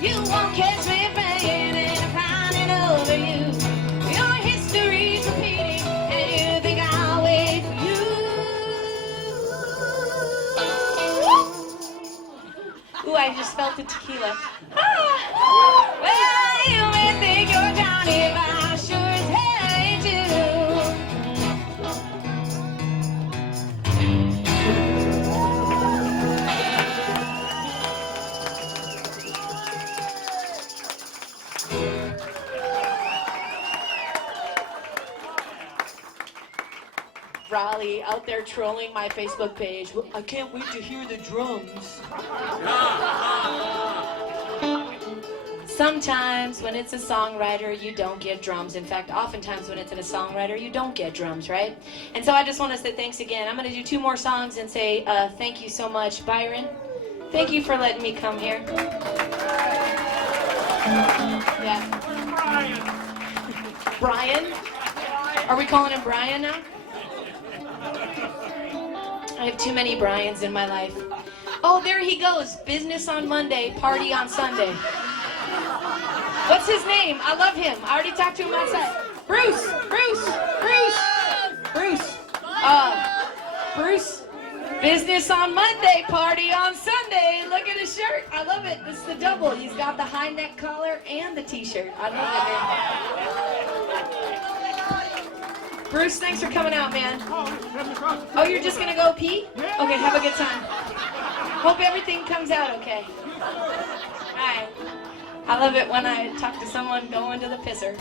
You won't catch me praying and pining over you. Your history's repeating, and you think I'll wait for you. Ooh, I just felt the tequila. Well, you may think you're down here, but I sure as hell ain't you. Raleigh out there trolling my Facebook page. Well, I can't wait to hear the drums. Sometimes when it's a songwriter, you don't get drums. In fact, oftentimes when it's in a songwriter, you don't get drums, right? And so I just want to say thanks again. I'm going to do 2 more songs and say thank you so much, Byron. Thank you for letting me come here. Yeah. Brian? Are we calling him Brian now? I have too many Brians in my life. Oh, there he goes. Business on Monday, party on Sunday. What's his name? I love him. I already talked to him outside. Bruce. Bruce. Business on Monday, party on Sunday. Look at his shirt. I love it. This is the double. He's got the high neck collar and the t-shirt. I love it. Bruce, thanks for coming out, man. Oh, you're just gonna go pee? Okay, have a good time. Hope everything comes out okay. Alright. I love it when I talk to someone going to the pisser.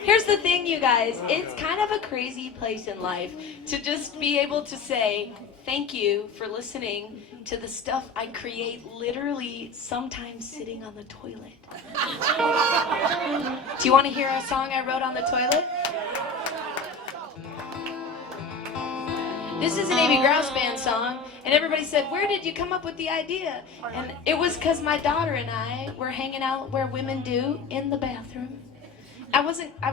Here's the thing, you guys. It's kind of a crazy place in life to just be able to say, thank you for listening to the stuff I create literally sometimes sitting on the toilet. Do you want to hear a song I wrote on the toilet? This is an A.B. Grouws band song, and everybody said, where did you come up with the idea? And it was because my daughter and I were hanging out where women do, in the bathroom. I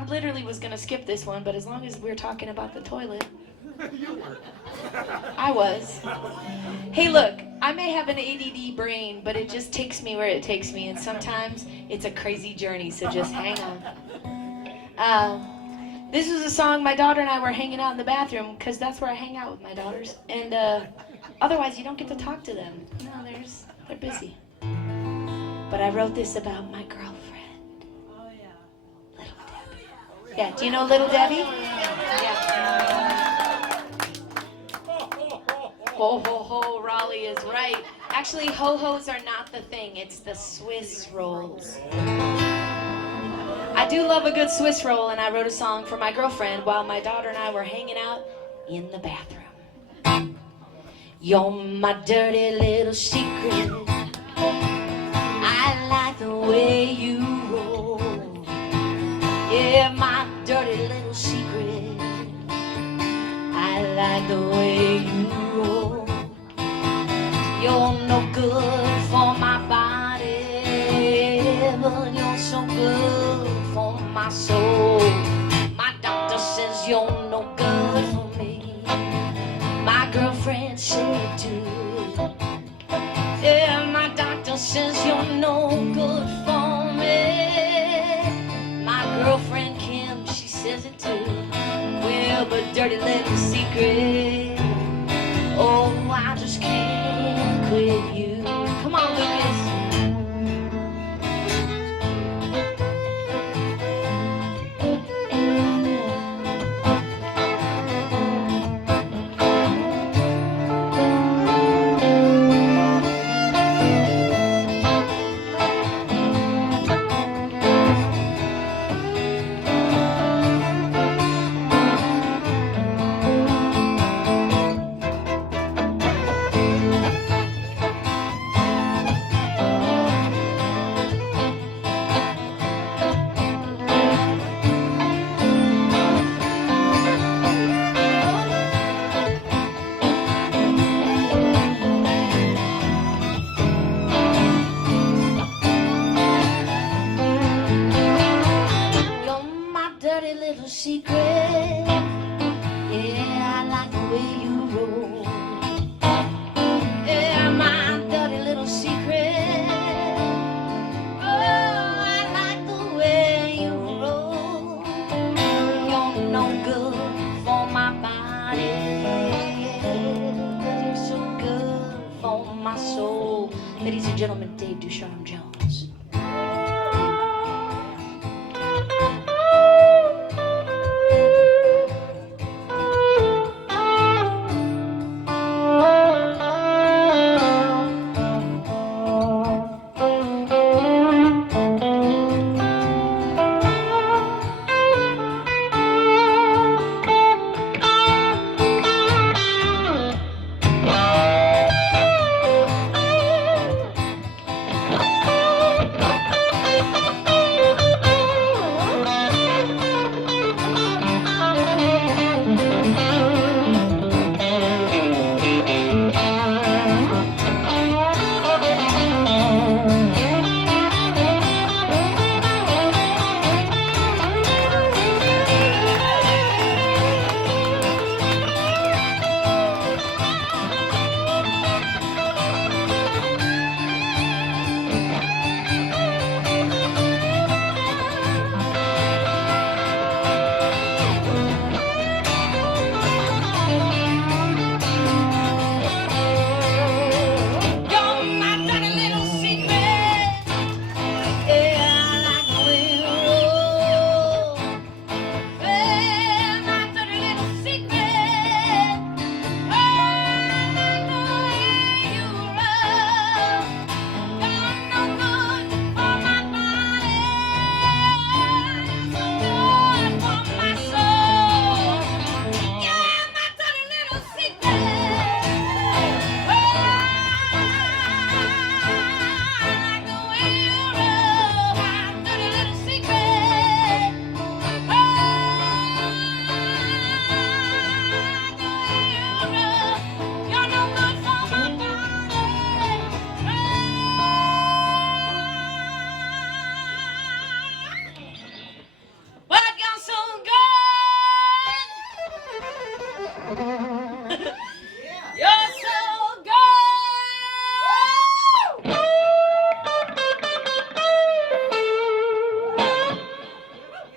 literally was going to skip this one, but as long as we're talking about the toilet. I was. Hey, look, I may have an ADD brain, but it just takes me where it takes me, and sometimes it's a crazy journey, so just hang on. This is a song my daughter and I were hanging out in the bathroom, because that's where I hang out with my daughters, and otherwise you don't get to talk to them. No, they're busy. But I wrote this about my girlfriend. Oh, yeah. Little Debbie. Yeah, do you know Little Debbie? Yeah. Ho, ho, ho, Raleigh is right. Actually, ho-hos are not the thing. It's the Swiss rolls. I I do love a good Swiss roll, and I wrote a song for my girlfriend while my daughter and I were hanging out in the bathroom. You're my dirty little secret. I like the way you roll. Yeah, my dirty little secret. I like the way you roll. You're no good for my body, but you're so good for my soul. My doctor says you're no good for me. My girlfriend said too. Yeah, my doctor says you're no good for me. My girlfriend Kim, she says it too. Well, but dirty little secret. Oh, I just can't quit you. Come on, Lucas. Secret, yeah, I like the way you roll. Yeah, my dirty little secret. Oh, I like the way you roll. You're no good for my body, but you're so good for my soul. Ladies and gentlemen, Dave Ducharme Jones.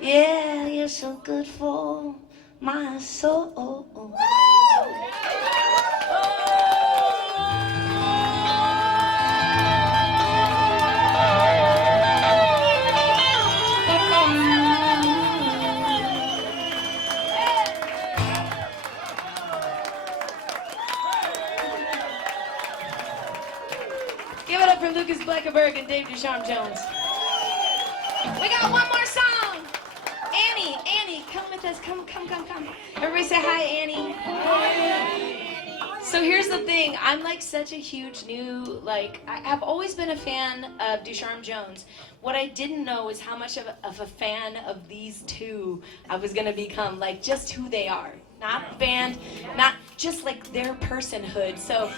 Yeah, you're so good for my soul. Give it up for Lucas Bleckenberg and Dave Ducharme Jones. We got one more song. with us. Come. Everybody say hi, Annie. So here's the thing. I'm like such a huge new, I've always been a fan of Ducharme Jones. What I didn't know is how much of a fan of these two I was going to become, like just who they are. Not band, not just like their personhood. So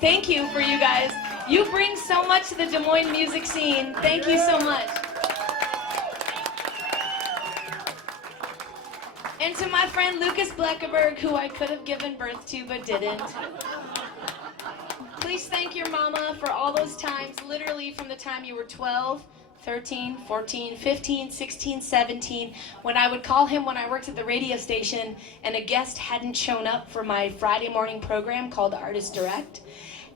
thank you for you guys. You bring so much to the Des Moines music scene. Thank you so much. And to my friend Lucas Bleckenberg, who I could have given birth to but didn't. Please thank your mama for all those times, literally from the time you were 12, 13, 14, 15, 16, 17, when I would call him when I worked at the radio station and a guest hadn't shown up for my Friday morning program called Artist Direct.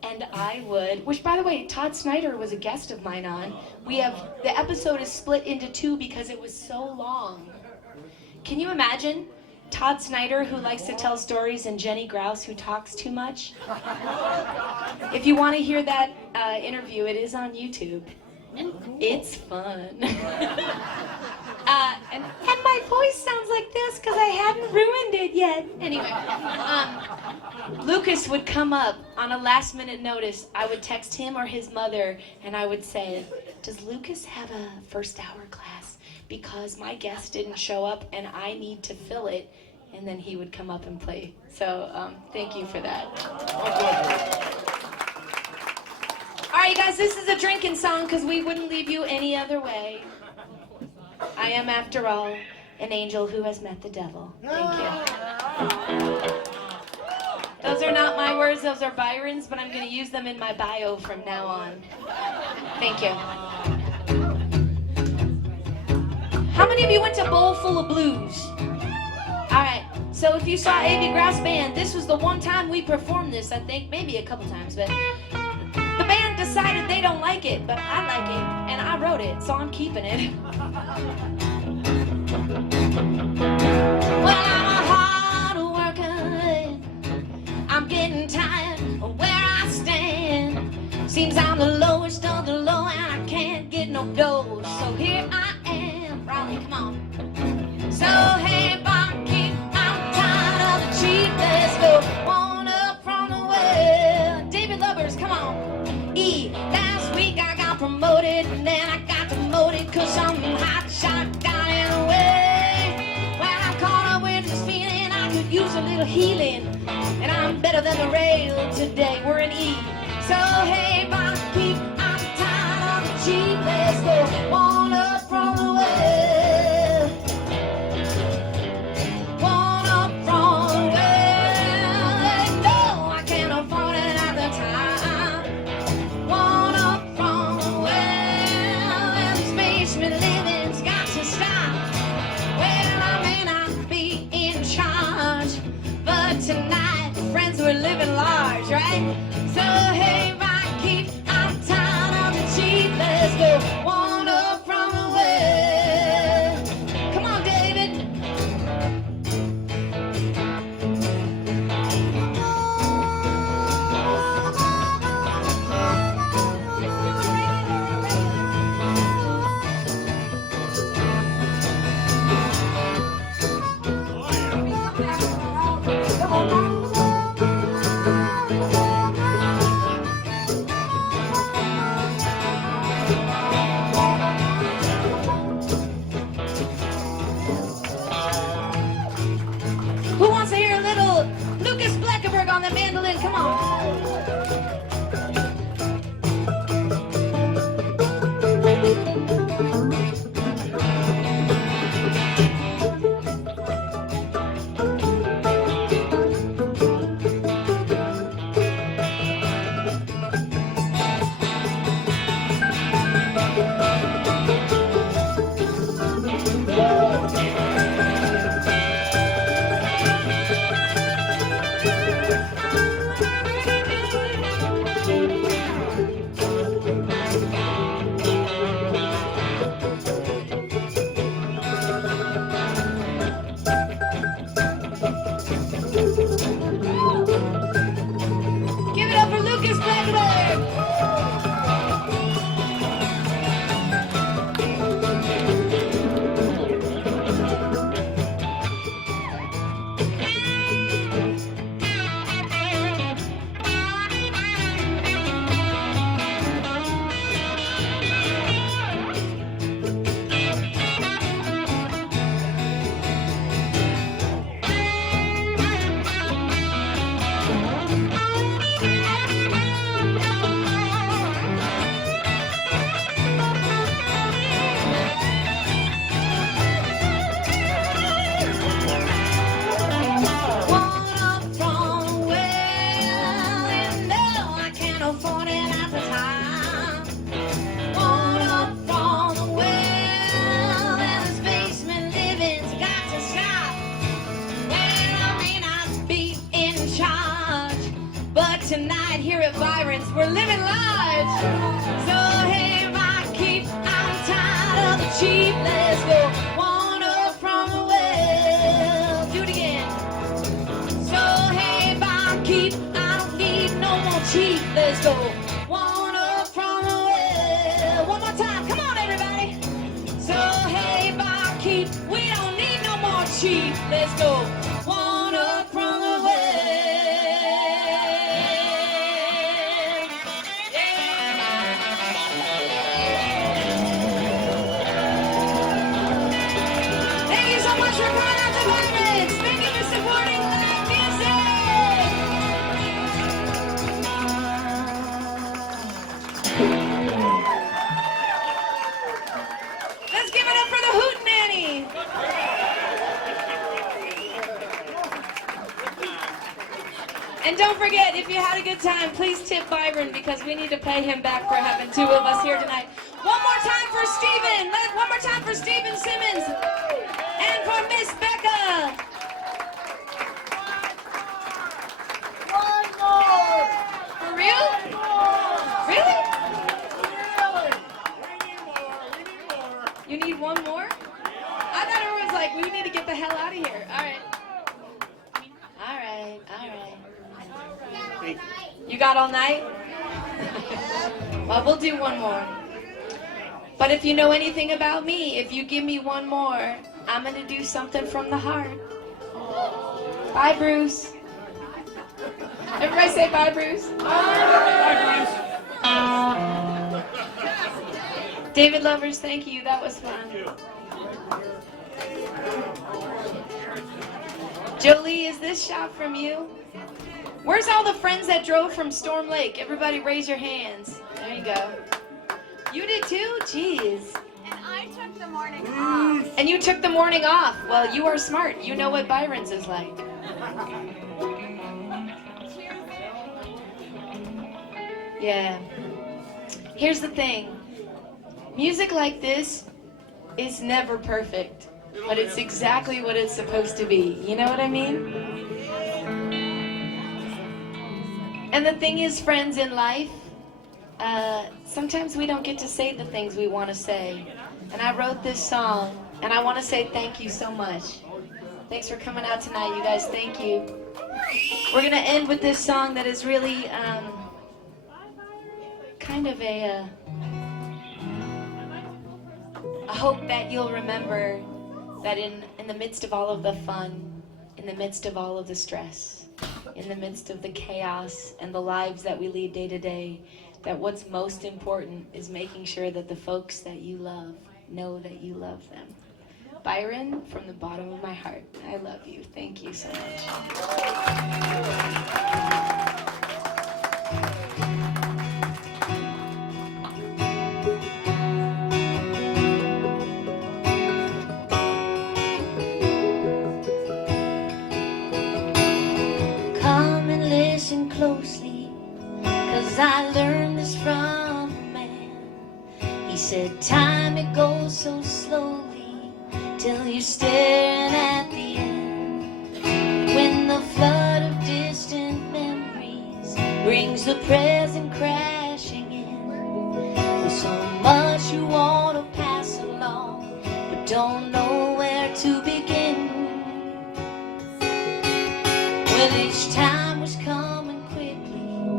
And I would, which by the way, Todd Snyder was a guest of mine on. The episode is split into two because it was so long. Can you imagine? Todd Snyder, who likes to tell stories, and Jeni Grouws, who talks too much. If you want to hear that interview, it is on YouTube. It's fun. And my voice sounds like this because I hadn't ruined it yet. Anyway, Lucas would come up on a last-minute notice. I would text him or his mother, and I would say, does Lucas have a first-hour class? Because my guest didn't show up, and I need to fill it. And then he would come up and play. So thank you for that. All right, you guys, this is a drinking song because we wouldn't leave you any other way. I am, after all, an angel who has met the devil. Thank you. Those are not my words, those are Byrons, but I'm going to use them in my bio from now on. Thank you. How many of you went to Bowl Full of Blues? All right, so if you saw A.B. Grouws Band, this was the one time we performed this, I think, maybe a couple times, but the band decided they don't like it, but I like it, and I wrote it, so I'm keeping it. Well, I'm a hard worker, I'm getting tired of where I stand. Seems I'm the lowest of the low, and I can't get no dough, so here I am. Riley, come on. So, hey, barkeep, I'm tired of the cheap. Let's go on up from the well. David Lubbers, come on. Last week I got promoted, and then I got demoted cause some hot shot got in the way. Well, I caught up with this feeling I could use a little healing, and I'm better than the rail today. We're in E. So, hey, barkeep, I'm tired of the cheap. Let's go on up from the well. Tonight, friends, we're living large, right? So, hey, barkeep, we're living large. So hey, barkeep, I'm tired of the cheap. Let's go. One up from the well. Do it again. So hey, barkeep, I don't need no more cheap. Let's go. One up from the well. One more time. Come on, everybody. So hey, barkeep, we don't need no more cheap. Let's go. One up from the well. Thank you so much for coming out to Byrons. Thank you for supporting live music. Let's give it up for the Hoot Nanny. And don't forget, if you had a good time, please tip Byron because we need to pay him back for having two of us here tonight. One more time for Steven. One more time for Steven Simmons. And for Miss Becca. One more! For real? Really? You need one more? I thought everyone was like, we need to get the hell out of here. All right. All right. All right. You got all night? Well, we'll do one more. But if you know anything about me, if you give me one more, I'm going to do something from the heart. Bye, Bruce. Everybody say bye, Bruce. Bye, Grouws. David Lovers, thank you. That was fun. Jolie, is this shot from you? Where's all the friends that drove from Storm Lake? Everybody raise your hands. There you go. You did too? Jeez. And I took the morning off. And you took the morning off. Well, you are smart. You know what Byrons is like. Yeah. Here's the thing. Music like this is never perfect, but it's exactly what it's supposed to be. You know what I mean? And the thing is, friends, in life, sometimes we don't get to say the things we want to say. And I wrote this song, and I want to say thank you so much. Thanks for coming out tonight, you guys. Thank you. We're going to end with this song that is really kind of I hope that you'll remember that in the midst of all of the fun, in the midst of all of the stress, in the midst of the chaos and the lives that we lead day to day, that what's most important is making sure that the folks that you love know that you love them. Byron, from the bottom of my heart, I love you. Thank you so much. Closely, 'cause I learned this from a man. He said time it goes so slowly till you're staring at the end, when the flood of distant memories brings the present crashing in, with so much you want to pass along but don't know where to begin. Well, each time was coming,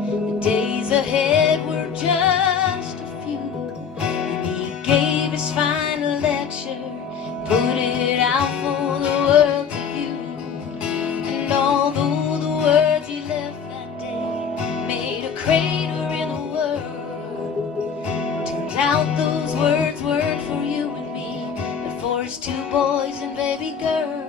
the days ahead were just a few, and he gave his final lecture, put it out for the world to view. And although the words he left that day made a crater in the world, turned out those words weren't for you and me, but for his two boys and baby girl.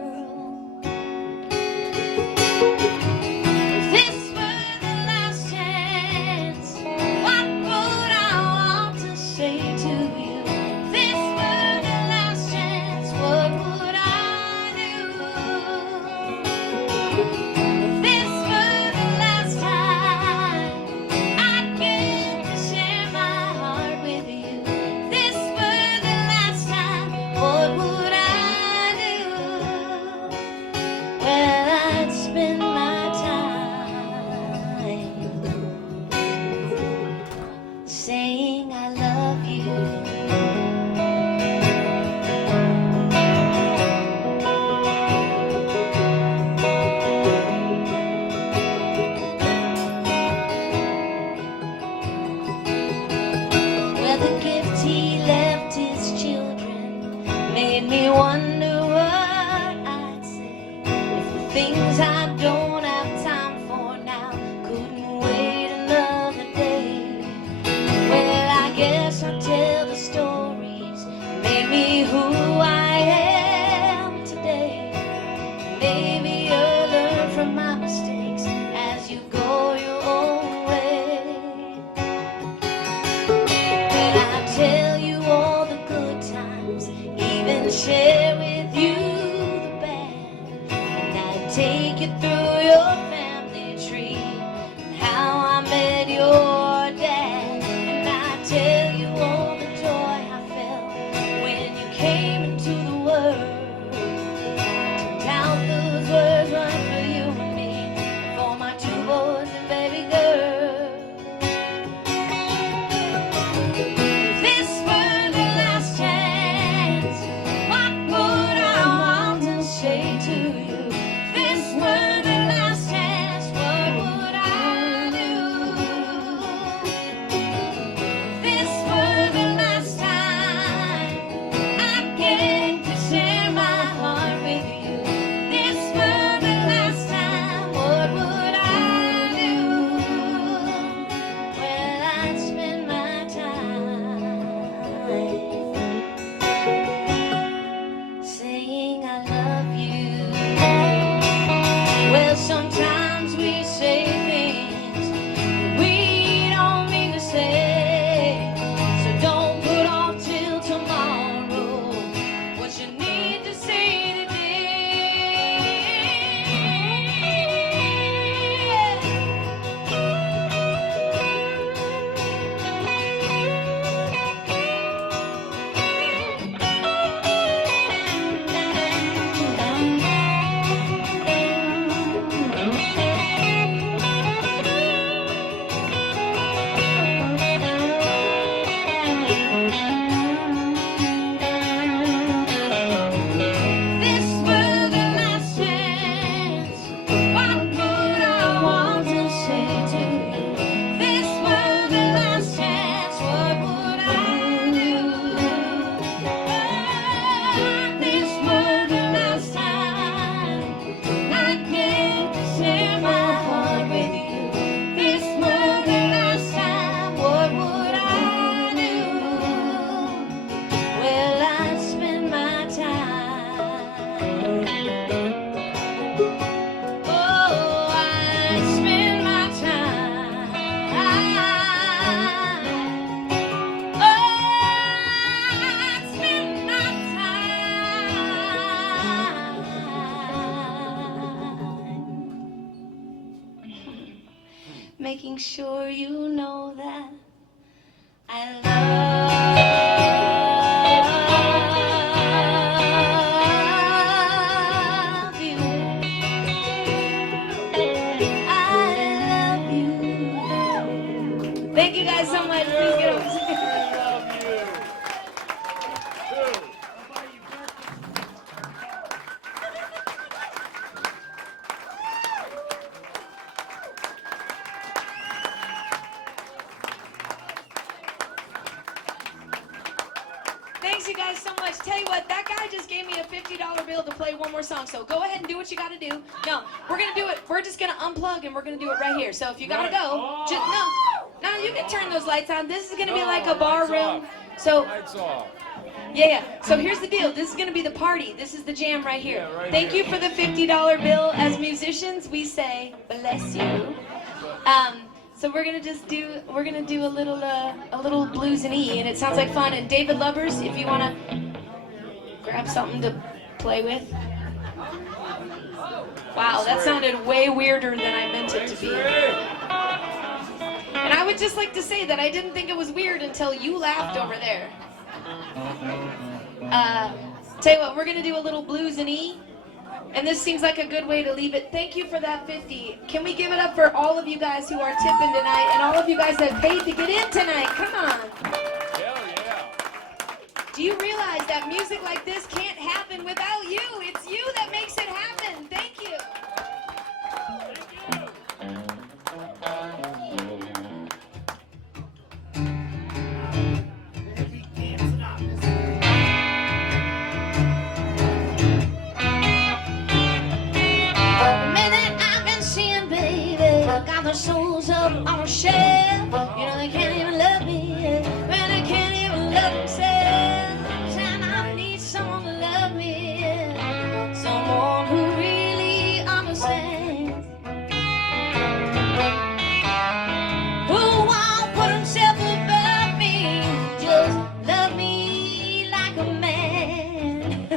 saying I love you. The gift he left his children made me wonder what I'd say if the things I don't have time for now couldn't wait another day. Well, I guess I'll tell the stories that made me who I am today. Maybe you'll learn from my mistakes as you go your own way. Tell you all the good times, even share with you the bad. And I take you through your family tree and how I met your dad. And I tell you all the joy I felt when you came into the world. Turned out those words weren't for you and me, for my two boys and baby girl. Making sure you know that I love you. I love you. Thank you guys so much. Please get over. Thanks you guys so much. Tell you what, that guy just gave me a $50 bill to play one more song, so go ahead and do what you gotta do. No, we're gonna do it. We're just gonna unplug and we're gonna do it right here. So if you gotta go, just, no, you can turn those lights on. This is gonna be like a bar room. So, Lights off. yeah. So here's the deal. This is gonna be the party. This is the jam right here. Yeah, right Thank here. you for the $50 bill. As musicians, we say bless you. So we're gonna do a little blues and E, and it sounds like fun. And David Lubbers, if you wanna grab something to play with. Wow, that sounded way weirder than I meant it to be. And I would just like to say that I didn't think it was weird until you laughed over there. Tell you what, we're gonna do a little blues and E. And this seems like a good way to leave it. Thank you for that 50. Can we give it up for all of you guys who are tipping tonight and all of you guys that paid to get in tonight? Come on. Hell yeah. Do you realize that music like this can't happen without you? It's you that makes it happen. Thank you. The souls up on a shelf. You know they can't even love me, when they can't even love themselves. And I need someone to love me, someone who really understands, who won't put himself above me, just love me like a man.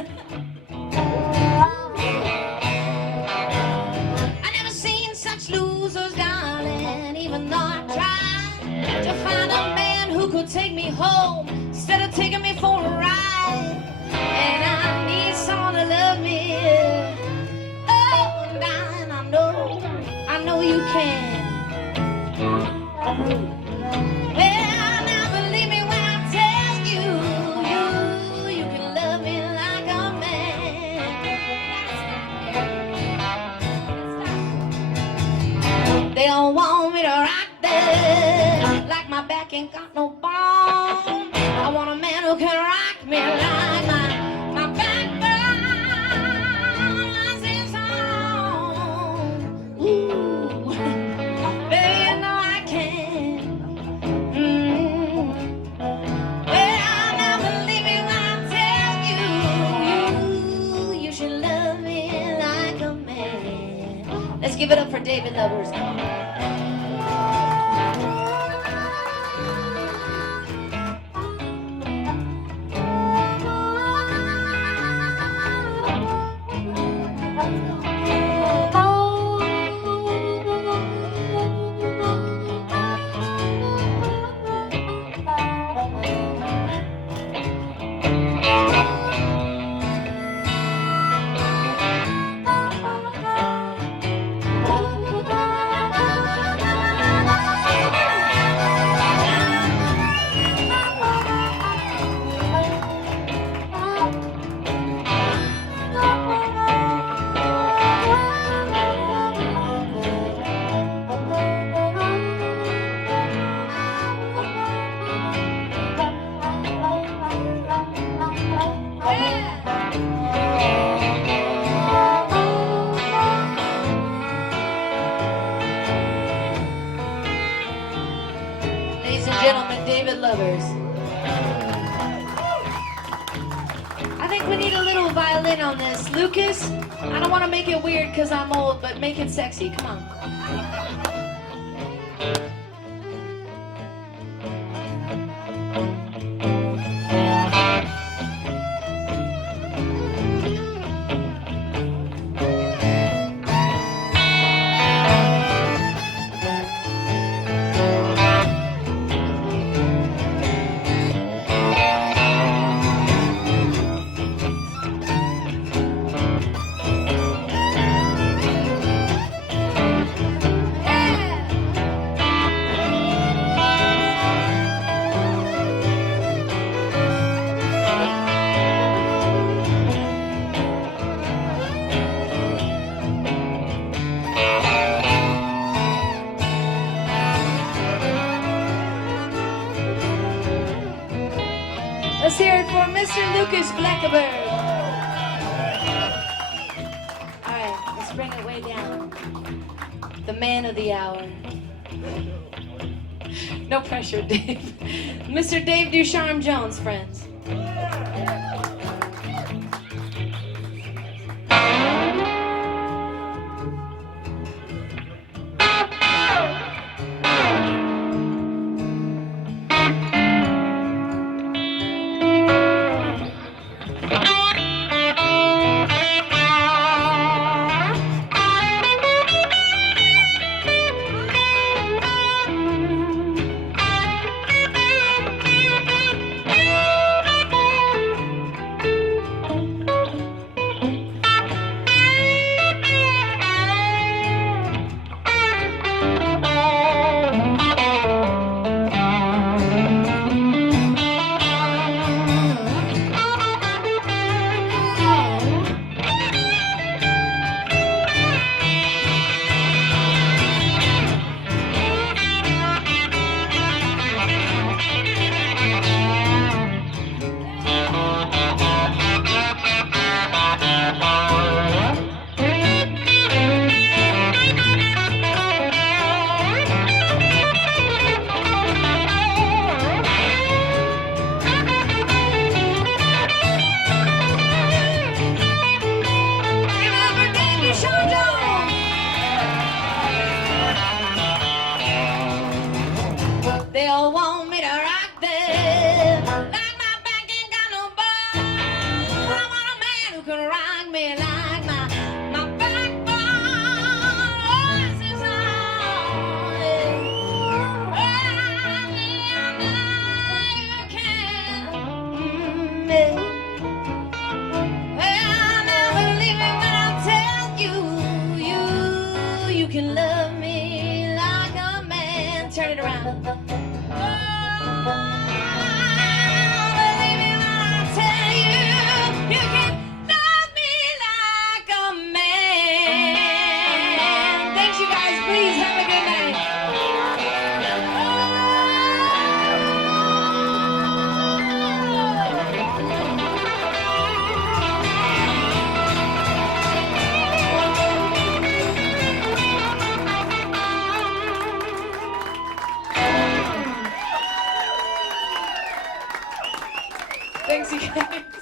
I never seen such losers, even though I tried to find a man who could take me home instead of taking me for a ride. And I need someone to love me. Oh, and I know you can. Well, now believe me when I tell you, you can love me like a man. They don't want me to rock there like my back ain't got no bone. I want a man who can rock me like my backbone is his own. Ooh, baby, you know I can. Well, now believe me when I tell you, you should love me like a man. Let's give it up for David Lovers. Gentlemen, David Lovers. I think we need a little violin on this. Lucas, I don't want to make it weird because I'm old, but make it sexy. Come on. Let's hear it for Mr. Lucas Blackbird. All right, let's bring it way down. The man of the hour. No pressure, Dave. Mr. Dave Ducharme Jones, friends. Thanks, you guys.